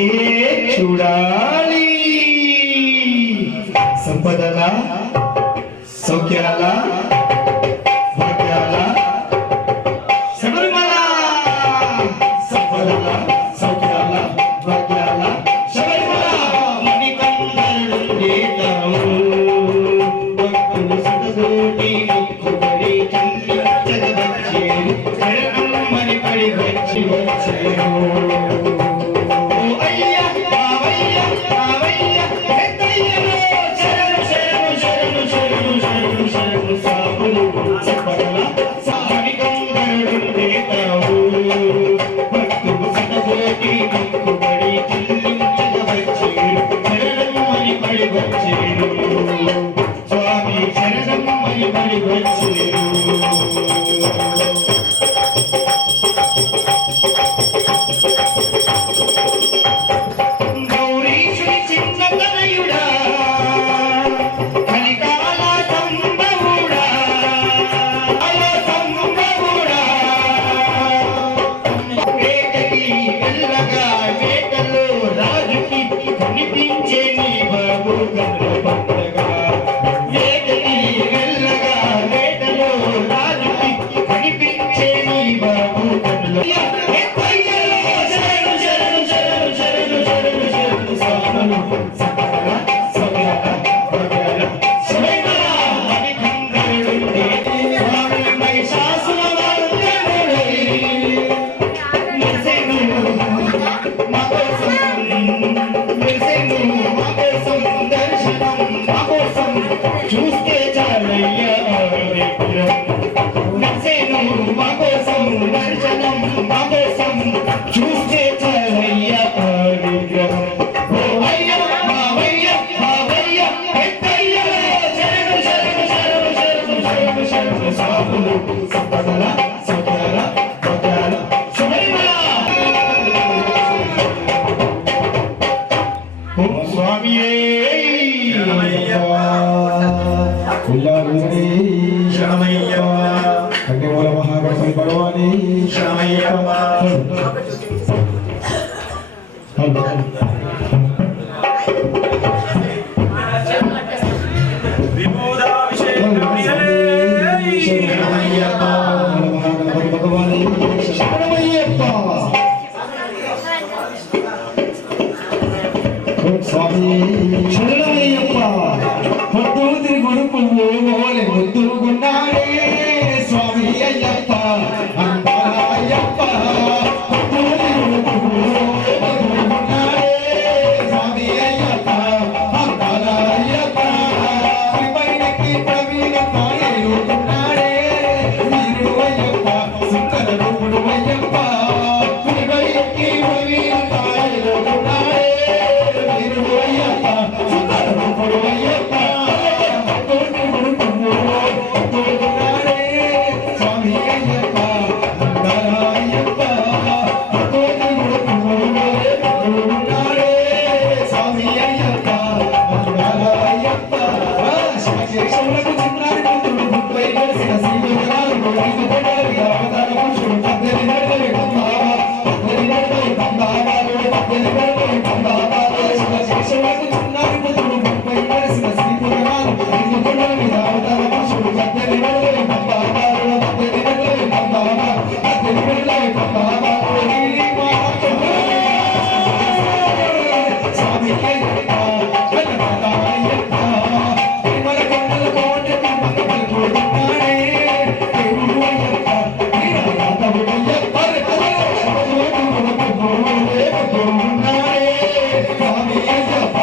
చూడాలి. సంపదల సౌఖ్యాల భాగ్యాల శబరిమల. సంపదల సౌఖ్యాల భాగ్యాల శబరిమల. మణికంఠుడే తావు భక్తులు సతతోటి మొక్కుబడి చెందించగవచ్చేరు. శరణం మరి పడి వచ్చి వచ్చేరు. స్వామి శరణం మరి పడి వచ్చేరు. గౌరీశుని చిన్నతనయుడా కలికాల సంభవుడా సంభవుడా వేటకి వెళ్ళగా వేటలో రాజుకి కనిపించే నీ బాబు కన్నుల పండగ. వేటకి వెళ్ళగా వేటలో రాజుకి కనిపించే నీ బాబు కన్నుల చూస్తే చాలయ్యా మా కోసం దర్శనం, మా కోసం చూస్తే చాలయ్యా విగ్రహం. ఓ అయ్య మావయ్య మావయ్య పెద్దయ్య శరణు శరణు శరణు శరణు శరణు శరణు స్వాములు. సంపదల సౌఖ్యాల భాగ్యాల శబరిమల. ఓం స్వామియే శరణమయ్యప్ప. అగ్నిమూల మహాగణపతి భగవాని శరణమయ్యప్ప. విభూదాభిషేకం ప్రియలే. శరణమయ్యప్ప. మహాగణపతి భగవాని శరణమయ్యప్ప. స్వామి శరణమయ్యప్ప. పొద్దుతిరి కొడుకు ఓలే ముద్దుగున్నాడే స్వామి అయ్యప్ప. అంతరాయప్ప పొద్దుతిరి కొడుకు ముద్దుగున్నాడే స్వామి అయ్యప్ప. అంతరాయప్ప పైనకి ప్రవీణ కాయలున్నాడే వీరు అయ్యప్ప. సుందర రూపుడు అయ్యప్ప. పైనకి ప్రవీణ కాయలున్నాడే వీరు అయ్యప్ప. సుందర రూపుడు అయ్యప్ప. స్వామి అయ్యప్ప అంతరాయప్ప స్వామి అయ్యప్ప అంతరాయప్ప. శివశేషములకు చిత్రాలు కూతురు ముప్పై కలిసిన శ్రీమంగళాలు కోరిక పొడవి అవతార పురుషుడు పద్దెని నడవలి పంబాబా పద్దెని నడవలి పంబాబాలు పద్దెని నడవలి పంబాబాలు. శివశేషములకు చిత్రాలు కూతురు ముప్పై కలిసిన శ్రీమంగళాలు కోరిక పొడవి అవతార పురుషుడు పద్దెని నడవలి పంబాబాలు పద్దెని నడవలి పంబాబా పద్దెని నడవలి పంబాబాలు. స్వామి అయ్యప్ప అంతరాయప్ప తిరుమల కొండల కోటకి మంగళ కొడుతున్నాడే దేవుడు అయ్యప్ప. వీరయాదవుడు అయ్యప్ప. స్వామి అయ్యప్ప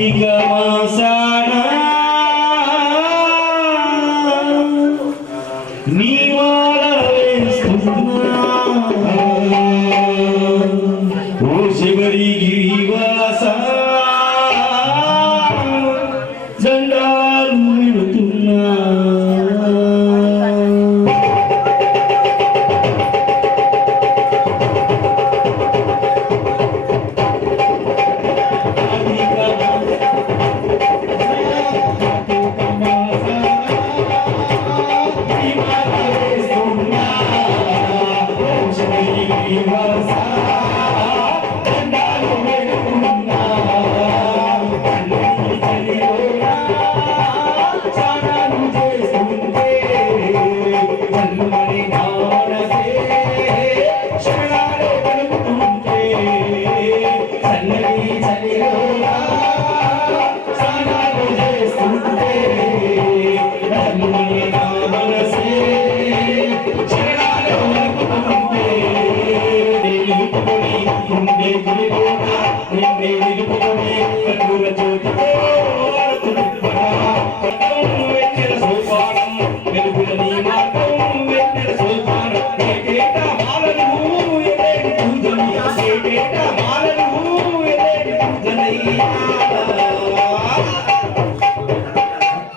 కార్తీక మాసాన నీ మాల వేస్తున్నా ఓ శబరి గిరివాస జెండాలు విడుతున్నా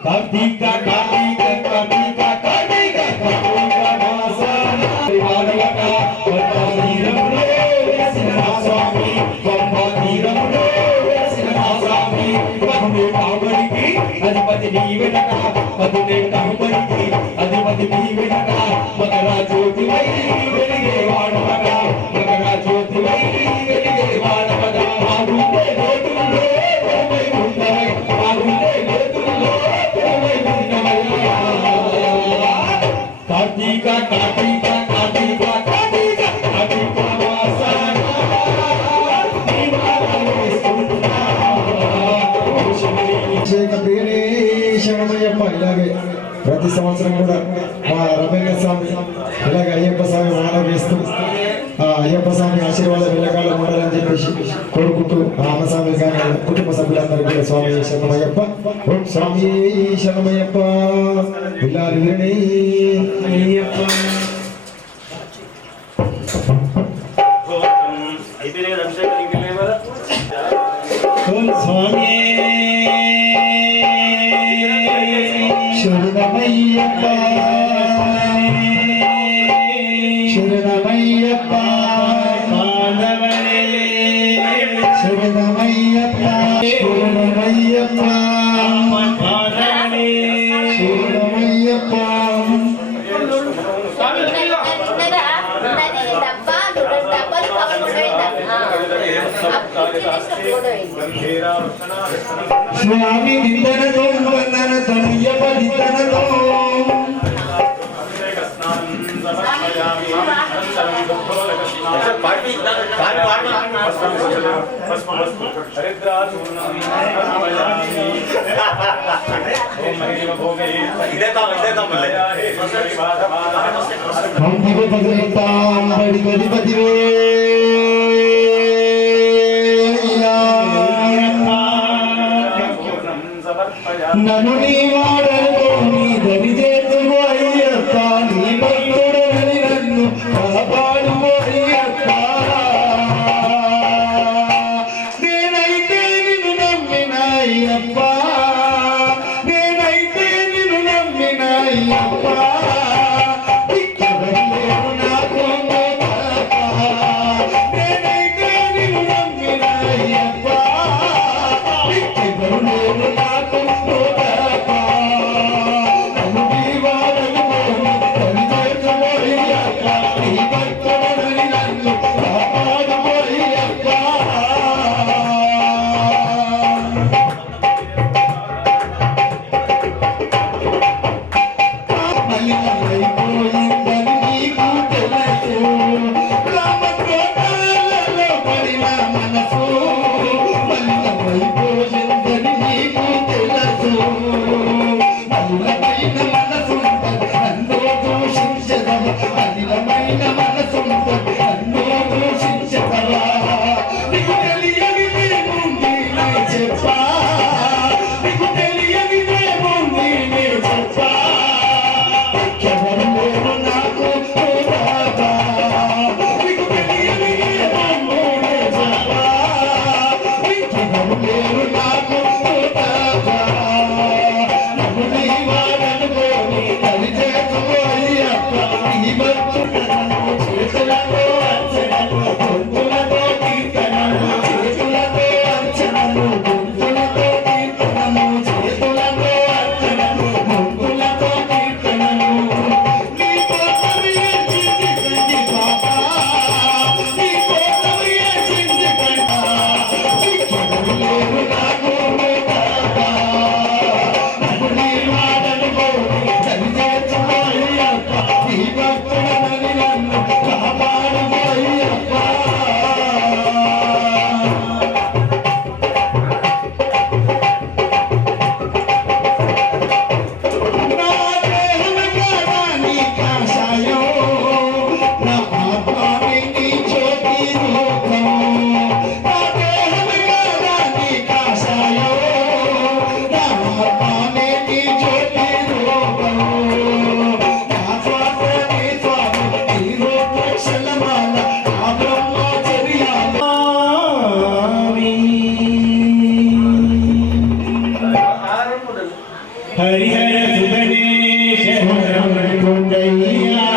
కార్తీక కార్తీక కార్తీక కార్తీక కార్తీక మాసాన వాడలక తీరములో వెలసిన నా స్వామి పంపా తీరములో వెలసిన నా స్వామి పదునే కావడికి అధిపతి నీవెనక పదునే కావడికి అధిపతి నీవెనక మకరా జ్యోతివై వెలిగే వాడవక మకరా జ్యోతివై వెలిగే వాడవక ఆ గుండె లోతుల్లో కొరమై ఉంటాయి ఆ గుండె లోతుల్లో కార్తీక కార్తీక కార్తీక కార్తీక కార్తీక మాసాన అభిషేక ప్రియనే శరణమయ్యప్ప. ఇలాగే ప్రతి సంవత్సరం కూడా మా రమేంద్ర స్వామి ఇలాగే అయ్యప్ప స్వామి మాల వేస్తూ ఆ అయ్యప్ప స్వామి ఆశీర్వాదం వెళ్ళకాలం ఉండాలని చెప్పేసి కోరుకుంటూ రామస్వామి కానీ కుటుంబ సభ్యులందరూ కూడా స్వామి శరణమయ్యప్ప. ఓం స్వామి శరణమయ్యప్ప. ఇల్లాలి వీరనే అయ్యప్ప. అయిపోయినాయి కదా అభిషేకం అయిపోయినాయి కదా ఓం స్వామి శరణమయ్యప్ప శరణమయ్యప్ప మాధవనే శరణమయ్యప్ప శరణమయ్యప్ప మాధవనే శరణమయ్యప్ప. స్వామి దిద్దనతో వందనతో అయ్యప్ప దిద్దనతో నన్ను నీ వాడలో నీ దరి చేతులు అయ్యప్ప నీ భక్తుడని నన్ను కాపాడు అయ్యప్ప. నేనైతే నిన్ను నమ్మిన అయ్యప్ప నేనైతే నిన్ను నమ్మిన అయ్యప్ప. నాకు నేనైతే నిన్ను నమ్మిన అయ్యప్ప నాకు చెప్పా హరిహర సుధనే శరణం కొండయ్యా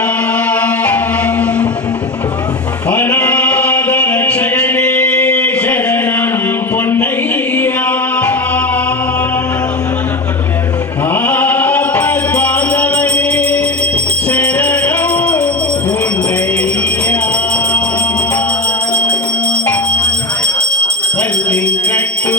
అనాథ రక్షకనే శరణం పొన్నయ్యా ఆపద్బాంధవనే శరణం పొన్నయ్యా పల్లింకట్టు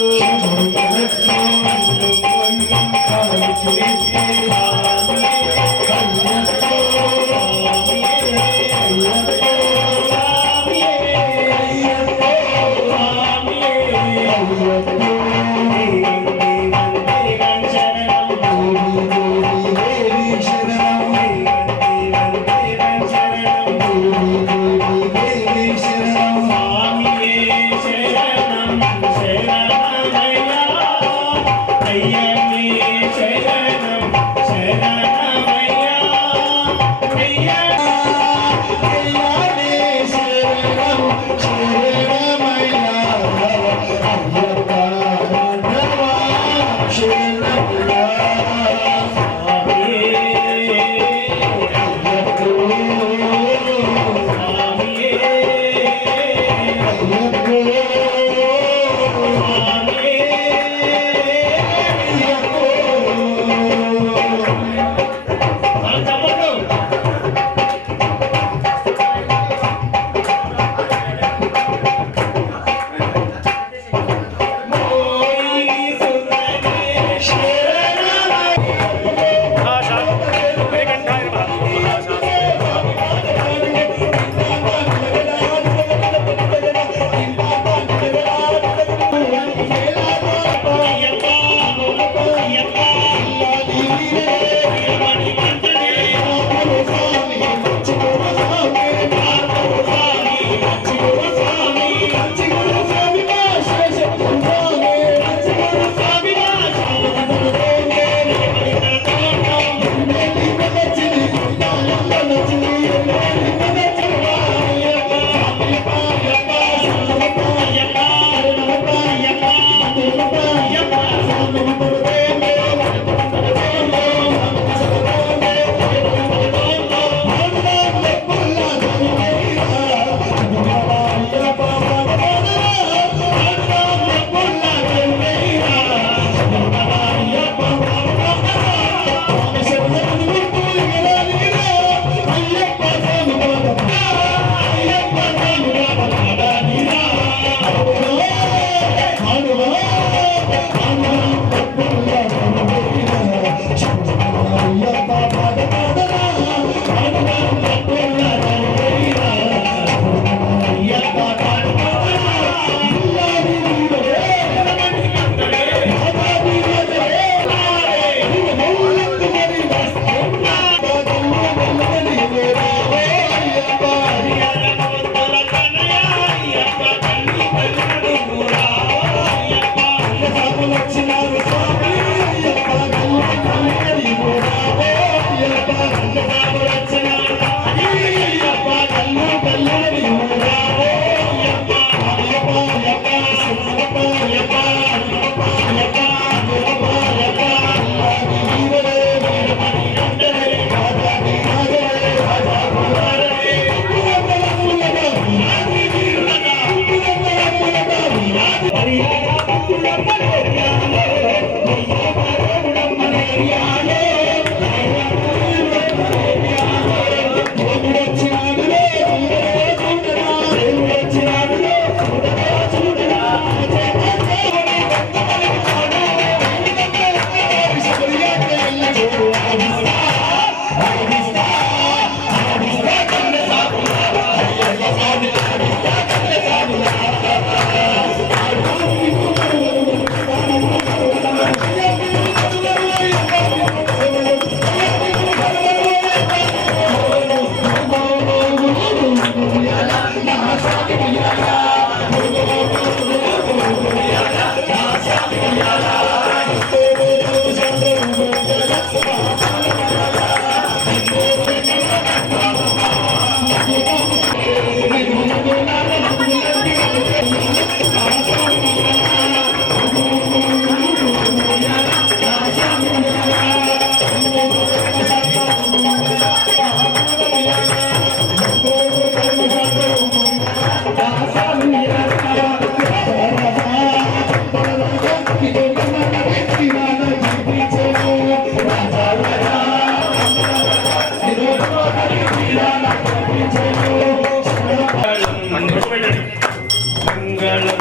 మంగళం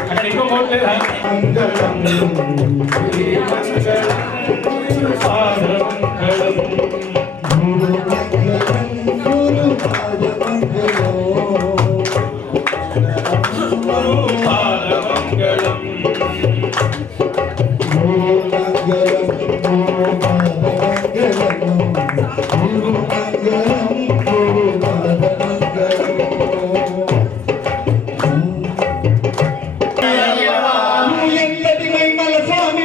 అక్కడ ఇంకో కోట్ లేదా ఎంతటి మహిమల స్వామి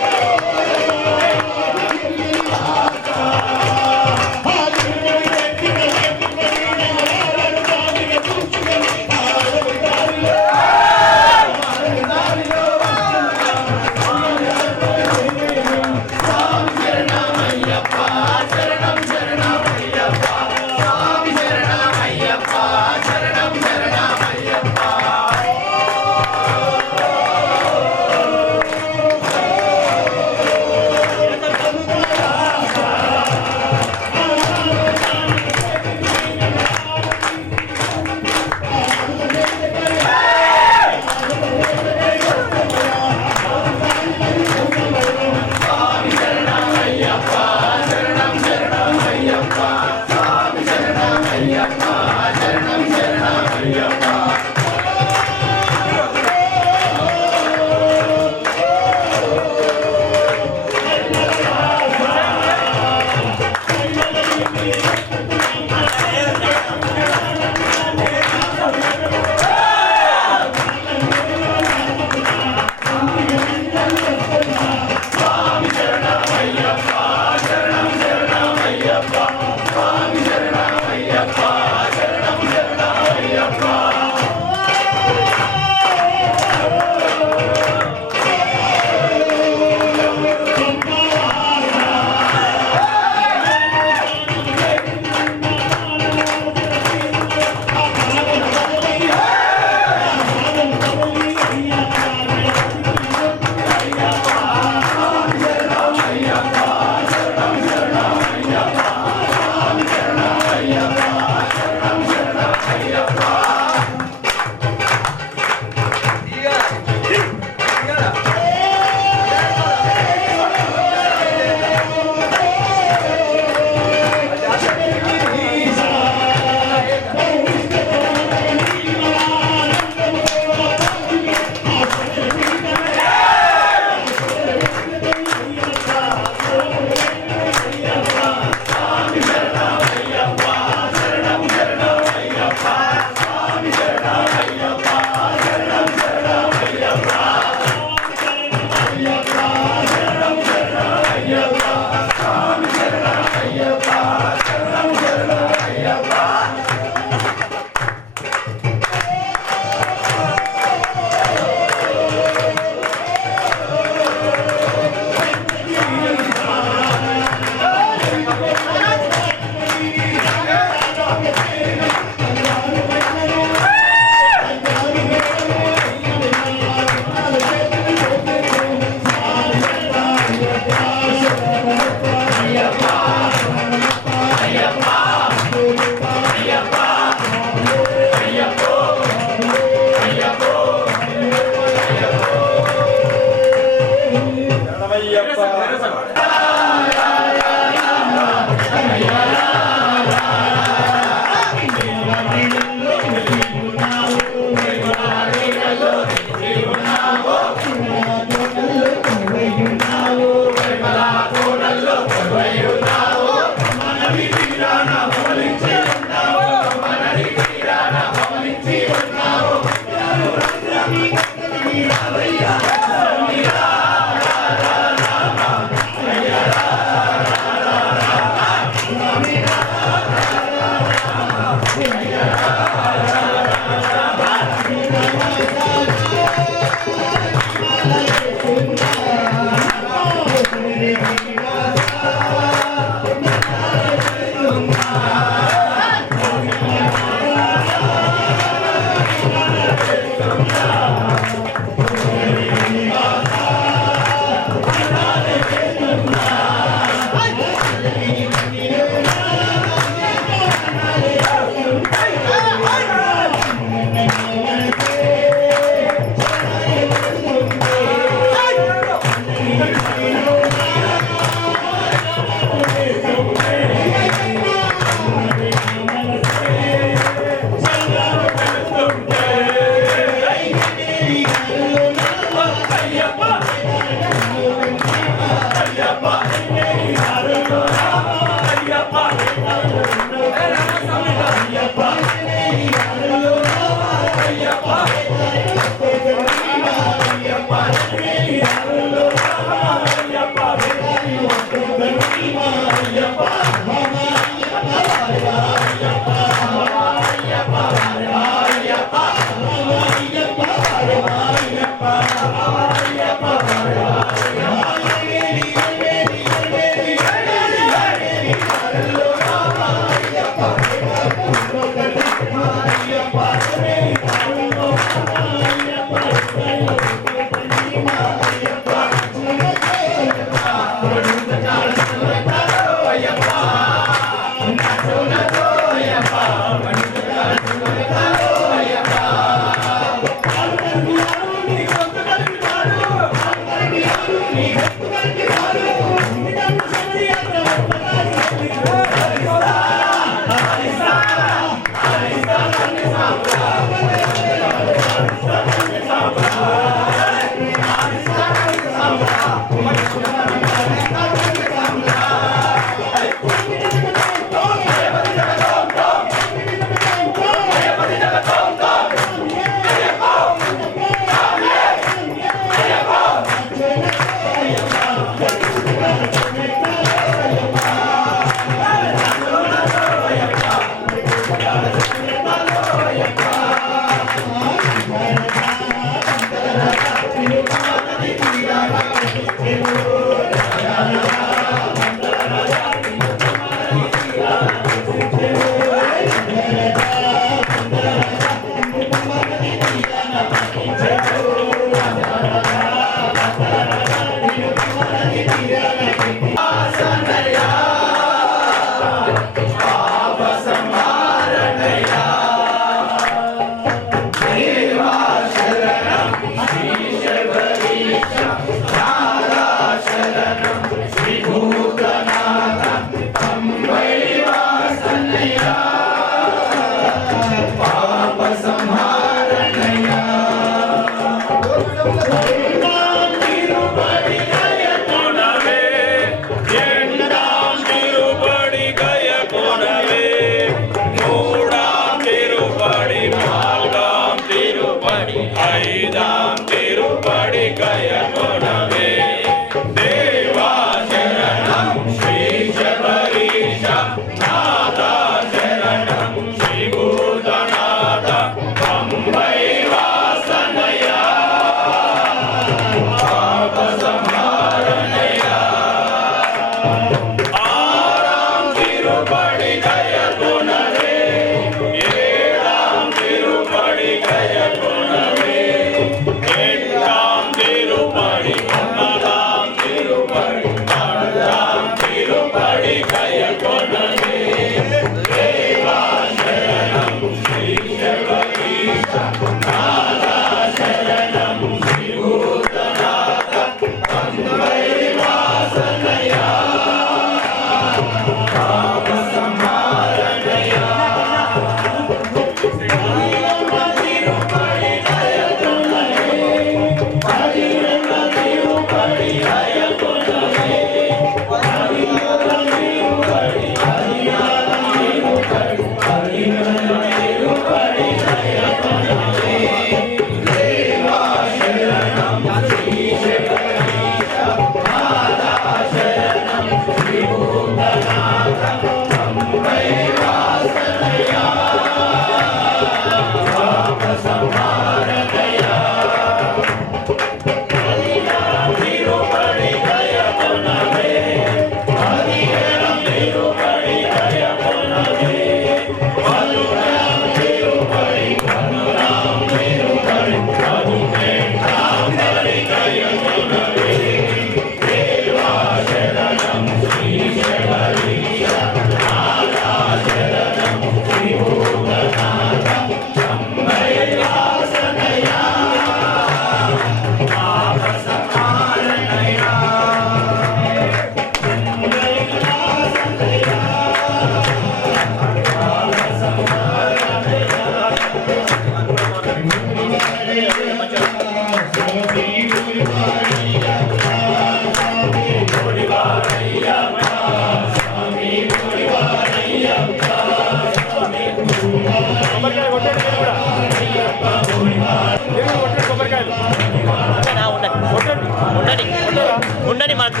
ఉండని మాకు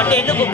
అంటే ఎందుకు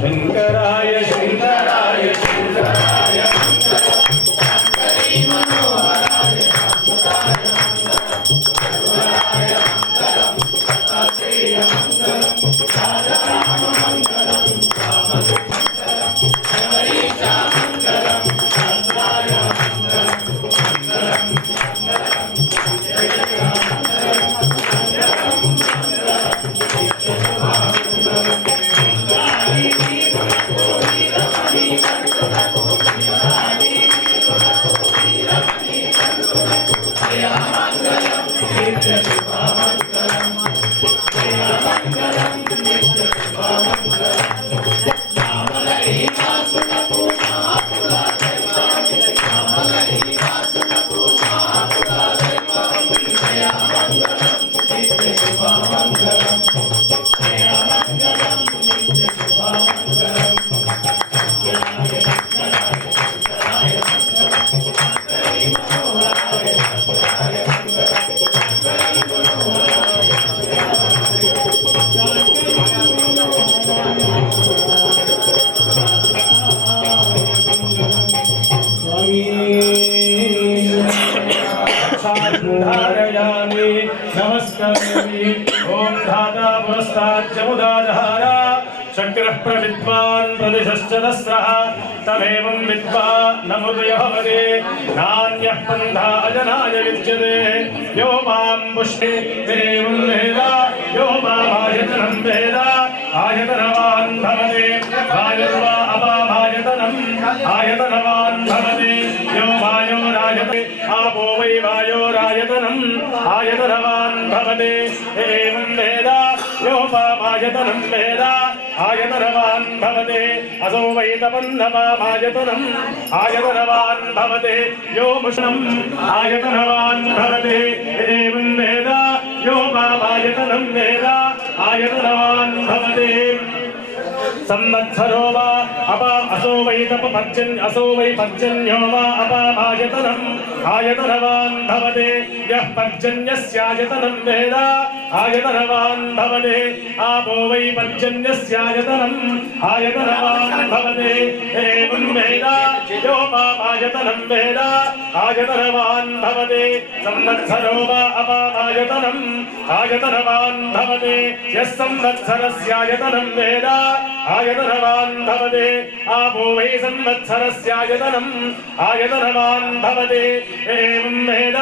శంకరాయ శంకరాయ శంకరాయ Thank you. सहस्राज्यमुदाजहार शङ्करः प्रविद्वान् प्रदिशश्च दस्रः तमेवं विद्वा न मृदय भवति नान्यः पन्था अजनाय विद्यते यो मां पुष्णे देवं वेद यो मामायतनं वेद आयतनवान् भवति वायुर्वा अपामायतनम् आयतनवान् भवति यो वायोरायते आपो वै वायोरायतनम् आयतनवान् भवति एवं वेद यो मामायतनं वेद आयतनवान् भवति असौ वै तपन्नवामायतनम् आयतनवान् भवति यो मुष्णम् आयतनवान् भवति एवं वेद यो मामायतनं वेद आयतनवान् भवति संवत्सरो वा अपा असो वै तपपर्जन् असो वै पर्जन्यो वा अपामायतनम् आयतनवान् भवति यः पर्जन्यस्यायतनं वेद आयतनवान् भवति आपो वै पर्जन्यस्यायतनम् आयतनवान् भवति एवं वेद योपामायतनं वेद आयतनवान् भवति संवत्सरो वा अपामायतनम् आयतनवान् भवति यः संवत्सरस्यायतनं वेद आयतनवान् भवति आपो वै संवत्सरस्यायतनम् आयतनवान् भवति एवं वेद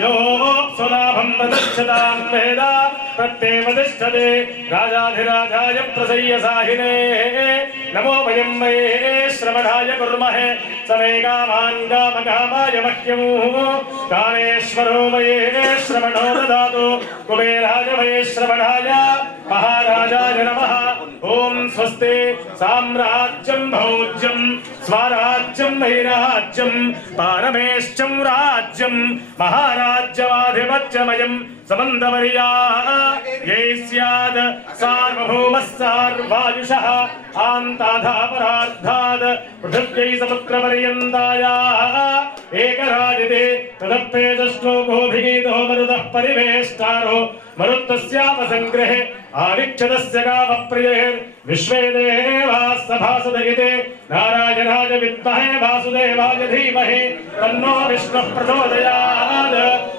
योऽप्सुलाभं वदिष्यतां वेद प्रत्येव तिष्ठते राजाधिराजाय प्रसय्यसाहिने नमो वयं वै श्रवणाय कुर्महे समे कामान् कामकामाय मह्यमुः कामेश्वरो वै श्रवणो ददातु कुबेराय वै श्रवणाय महाराजाय नमः ॐ स्वस्ति साम्राज्यं भौज्यं स्वराज्यं वैराज्यं पारमेश्चं राज्यं महाराज्यमाधिपत्यमयं समन्तवर्या ये स्यात् सार्वभौमः सार्वायुषः आन्ताधापरार्धात् पृथिव्यै समुद्रपर्यन्तायाः एकराजिते तदप्येतश्लोकोऽभिगीतो मरुतः परिवेष्टारो मरुत्तस्यापसङ्ग्रहे आविक्षतस्य कामप्रियैर्विश्वे देवाः सभासदयिते नारायणाय विद्महे वासुदेवाय धीमहि तन्नो विष्णुः प्रचोदयात्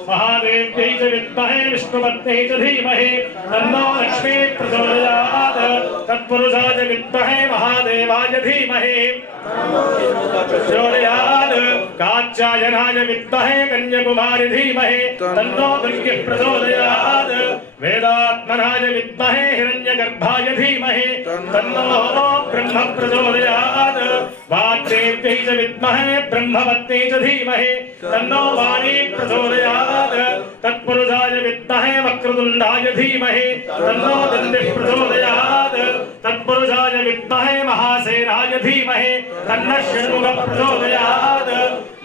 महादेव्यै च विद्महे विष्णुपत्न्यै च धीमहि तन्नो लक्ष्मी प्रचोदयात् तत्पुरुषाय विद्महे महादेवाय धीमहि प्रचोदयात् कात्यायनाय विद्महे कन्याकुमारी धीमहि तन्नो दुर्गिः प्रचोदयात् वेदात्मनाय विद्महे हिरण्यगर्भाय धीमहि तन्नो ब्रह्म प्रचोदयात् वाग्देव्यै च विद्महे ब्रह्मवत्यै च धीमहि तन्नो वाणी प्रचोदयात् तत्पुरुषाय विद्महे वक्रतुण्डाय धीमहि तन्नो दन्तिः प्रचोदयात् तत्पुरुषाय विद्महे महासेनाय धीमहि तन्नः षण्मुखः प्रचोदयात्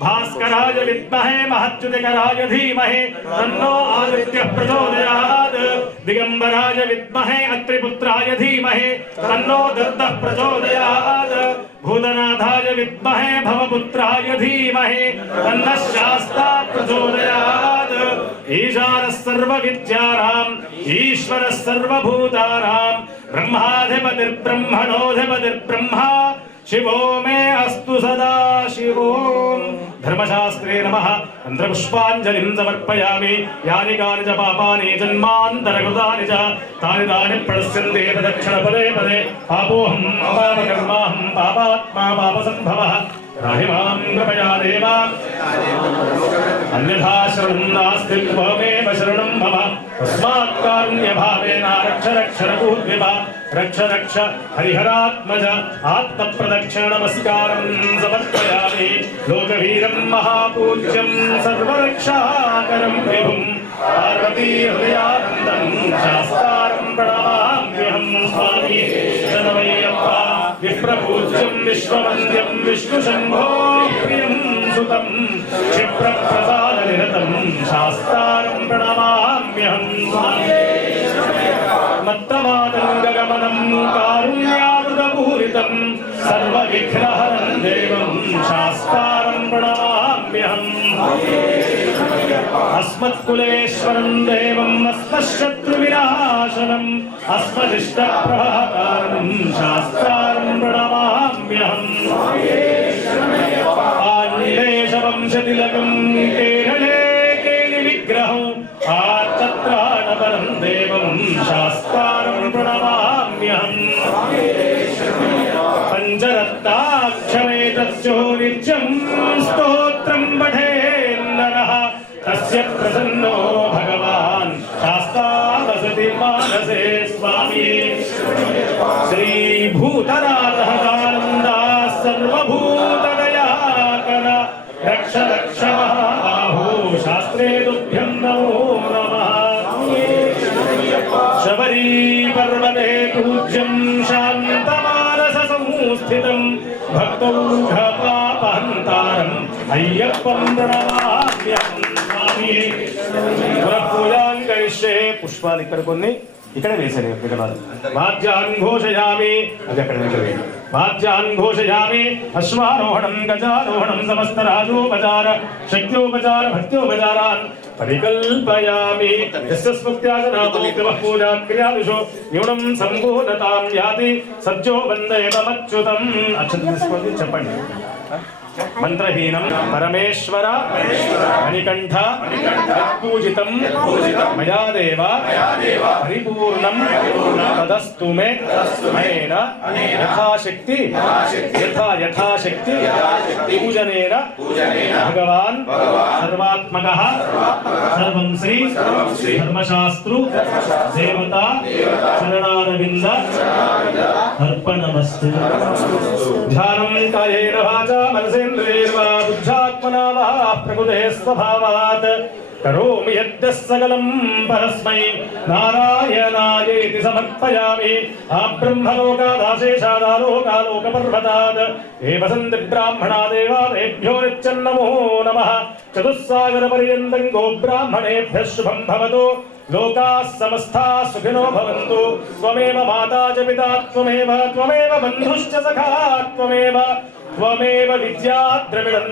भास्कराय विद्महे महच्युतिकराय धीमहि तन्नो आदित्यः प्रचोदयात् दिगंबराय विद्महे अत्रिपुत्राय धीमहि तन्नो दत्तः प्रचोदयात् भूतनाथाय विद्महे भवपुत्राय धीमहि तन्नः शास्ता प्रचोदयात् ईशानः सर्वविद्यानाम् ईश्वरः सर्वभूतानां ब्रह्माधिपतिर्ब्रह्मणोऽधिपतिर्ब्रह्मा शिवो मे अस्तु सदा शिवो धर्मशास्त्रे नमः मन्त्रपुष्पाञ्जलिं समर्पयामि यानि कानि च पापानि जन्मान्तरकृतानि च तानि तानि प्रणश्यन्ते तदक्षणपदे पदे पापोऽहं पापकर्माहं पापात्मा पापसम्भवः राहि मां कृपया देव अन्यथा शरणं नास्ति त्वमेव शरणं मम तस्मात् कारुण्यभावेन रक्ष रक्ष रघुद्विप रक्ष रक्ष हरिहरात्मज आत्मप्रदक्षिणनमस्कारं समर्पयामि लोकवीरं महापूज्यं सर्वरक्षाकरं विभुं पार्वती हृदयानन्दं शास्तारं प्रणमाम्यहं स्वामी शरणमय्यप्पा विप्रपूज्यं विश्ववन्द्यं विष्णुशम्भो प्रियं सुतं क्षिप्रप्रसादनिरतं शास्तारं प्रणमाम्यहं स्वामी मत्तमातङ्गगमनं कारुण्यामृतपूरितं सर्वविघ्नहरं देवं शास्तारं प्रणमाम्यहम् अस्मत्कुलेश्वरं देवम् अस्मच्छत्रुविनाशनम् अस्मदिष्टप्रभाकारं शास्तारं प्रणमाम्यहम् आञ्लेशवंशतिलकं केरळे केलिविग्रहम् आर्तत्राणपरं देवं शास्तारं प्रणमाम्यहम् పంచరత్నాక్షమేతస్యో నిత్యం స్తోత్రం పఠేన్నరః తస్య ప్రసన్నో భగవాన్ శాస్తా వసతి మానసే స్వామి శ్రీభూతనాథానందా సర్వభూతదయాకర రక్ష రక్ష మహాబాహో శాస్త్రే తుభ్యం నమో నమః శబరీ పర్వతే పూజ్యం శాంతమానస సంస్థితం భక్తౌఘపాపహంతారం అయ్యప్పం ప్రణమామ్యహం స్వామి పూజాం కరిష్యే పుష్పాలు ఇక్కడ కొన్ని ఇక్కడ వేసాను ఇక్కడ వాద్యాన్ ఘోషయామి అది అక్కడ వేసాను వాద్యాన్ ఘోషయామి అశ్వారోహణం గజారోహణం సమస్త రాజోపచార శక్యోపచార భక్త్యోపచారాన్ పరికల్పయామి యస్య స్మృత్యాజనామోక్తిమః పూజాక్రియాదిషు న్యూనం సంపూర్ణతాం యాతి సజ్జో వందేమచ్యుతం అక్షంత తీసుకోండి చెప్పండి మంత్రహీనం పరమేశ్వర మణికంఠ పూజితం మయా దేవ పరిపూర్ణం తదస్తు మే అనేన యథాశక్తి పూజనేన భగవాన్ సర్వాత్మకః సర్వం శ్రీ ధర్మశాస్త్రు దేవత చరణారవింద అర్పణమస్తు ధ్యానం కాయేన వాచా మనసేంద్రియైర్వా బుద్ధ్యాత్మనా వా ప్రకృతే స్వభావాత్ కరోమి యద్యః సకలం పరస్మై నారాయణాయేతి సమర్పయామి ఆ బ్రహ్మలోకాదాశేషాదాలోకాలోకపర్వతాద్ ఏ వసంతి బ్రాహ్మణా దేవాదేభ్యో నిత్యన్నమో నమః చతుస్సాగర పర్యంతం గో బ్రాహ్మణేభ్యః శుభం భవతు లోకాః సమస్తాః సుఖినో భవంతు త్వమేవ మాతా చ పితా త్వమేవ బంధుశ్చ సఖా త్వమేవ త్వమేవ విద్యా ద్రవిణం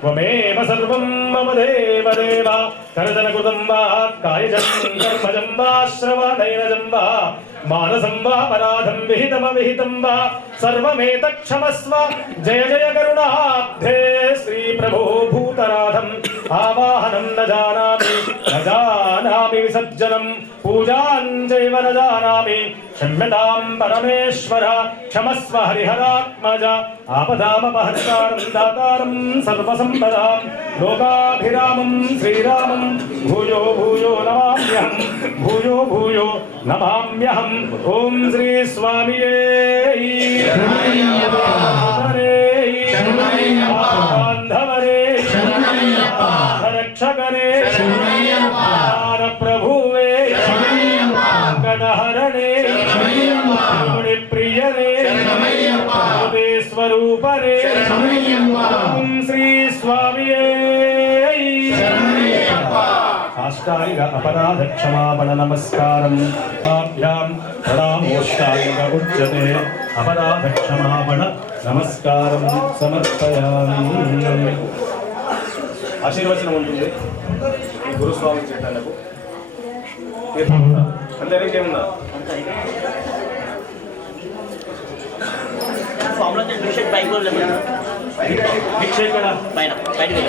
త్వమేవ సర్వం మమ దేవ దేవ కరదనకృతం వా కాయజం కర్మజం వా శ్రవణైనజం వా మానసం వా పరాధం విహితమవిహితం వా సర్వమేతక్షమస్వ జయ జయ కరుణాబ్ధే శ్రీ ప్రభో భూతనాథం ఆవాహనం న జానామి విసర్జనం పూజాం చైవ న జానామి క్షమ్యతాం పరమేశ్వర క్షమస్వ హరిహరాత్మజ ఆపదామపహర్తారం దాతారం సర్వసంపదాం లోకాభిరామం శ్రీరామం భూయో భూయో నమామ్యహం ఓం శ్రీ స్వామియే బాంధవరే రక్షకరే ప్రభువే కటహరణే ప్రియనే స్వరూపరే ఓం శ్రీ స్వామియే సాష్టాంగ అపరాధ క్షమాపణ నమస్కారం ప్రణామోష్టాంగ ఉచ్యతే అపరాధ క్షమాపణ నమస్కారం సమర్పయామి. ఆశీర్వచనం ఉంటుంది గురుస్వామి చేయటానికి అంతే ఇంకేమున్నా ఫామ్లో పైకి భిక్ష ఇక్కడ పైన చెప్పండి.